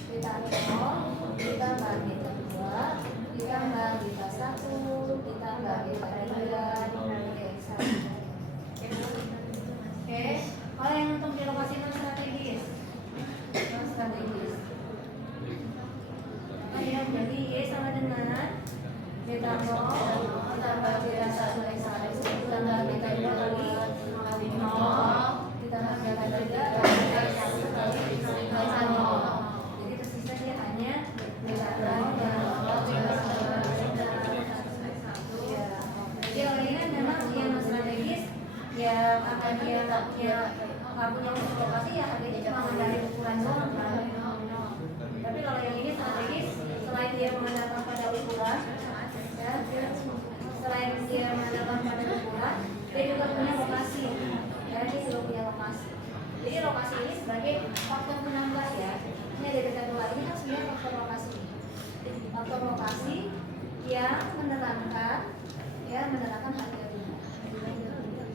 beta 0 ditambah beta 2 ditambah beta 1 ditambah beta 3 dikali X1. Oke, kalau yang untuk di lokasi non strategis, ya jadi Y sama dengan beta 0 ditambah beta 1 X1 ditambah beta 2 kali 0 ditambah beta 3 kali X1 kali 0. Jadi tersisa dia hanya beta 0 dan beta 1. Ya. Jadi kalau ini kan memang yang non strategis yang akan dia nggak punya unsur lokasi ya harganya cuma mengandalkan ukuran doang kan. Tapi kalau yang ini strategis, selain dia mengandalkan pada ukuran, ya, selain dia mengandalkan pada ukuran, dia juga punya lokasi. Ya, dia juga punya lokasi. Jadi lokasi ini sebagai faktor penambah ya. Ini ada beta 2 ini kan sebenarnya faktor lokasi. Faktor lokasi yang menerangkan harga rumah.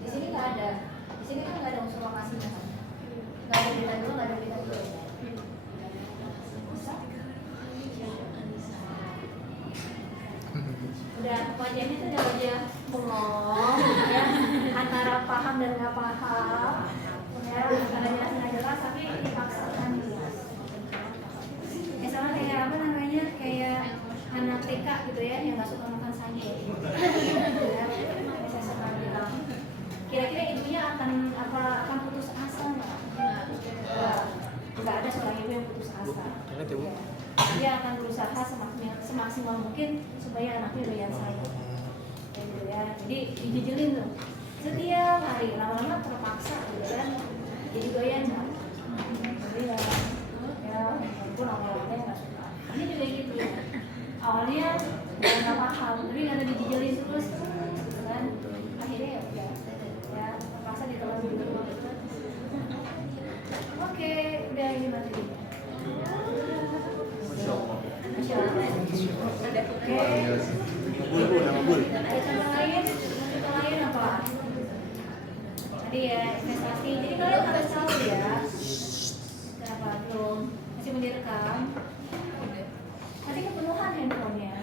Di sini nggak ada. Di sini kan nggak ada unsur lokasinya kan. Nggak ada beta 2, nggak ada beta 2. Udah wajahnya itu udah wajah bengong ya, antara paham dan nggak paham ya, antara jelas nggak jelas tapi dipaksakan jelas ya, sama kayak apa namanya, kayak anak TK gitu ya yang nggak suka makan sayur ya, saya suka bilang kira-kira ibunya akan putus asa nggak? Nggak ada seorang ibu yang putus asa ya. Dia akan berusaha semaksimal mungkin supaya anaknya doyan sayur ya, gitu ya. Jadi dijejelin tuh setiap hari, lama-lama terpaksa gitu kan, jadi doyan kan. Jadi ya walaupun awalnya nggak suka. Ini juga gitu ya, awalnya nggak paham tapi karena dijejelin terus gitu kan, akhirnya ya udah ya terpaksa ditelan dulu. Oke, udah ini materinya. Masya Allah. Oke. Ada contoh lain apa? Tadi ya investasi. Jadi kalian harus tahu ya. Kenapa belum? Masih mau direkam? Nanti kepenuhan handphonenya.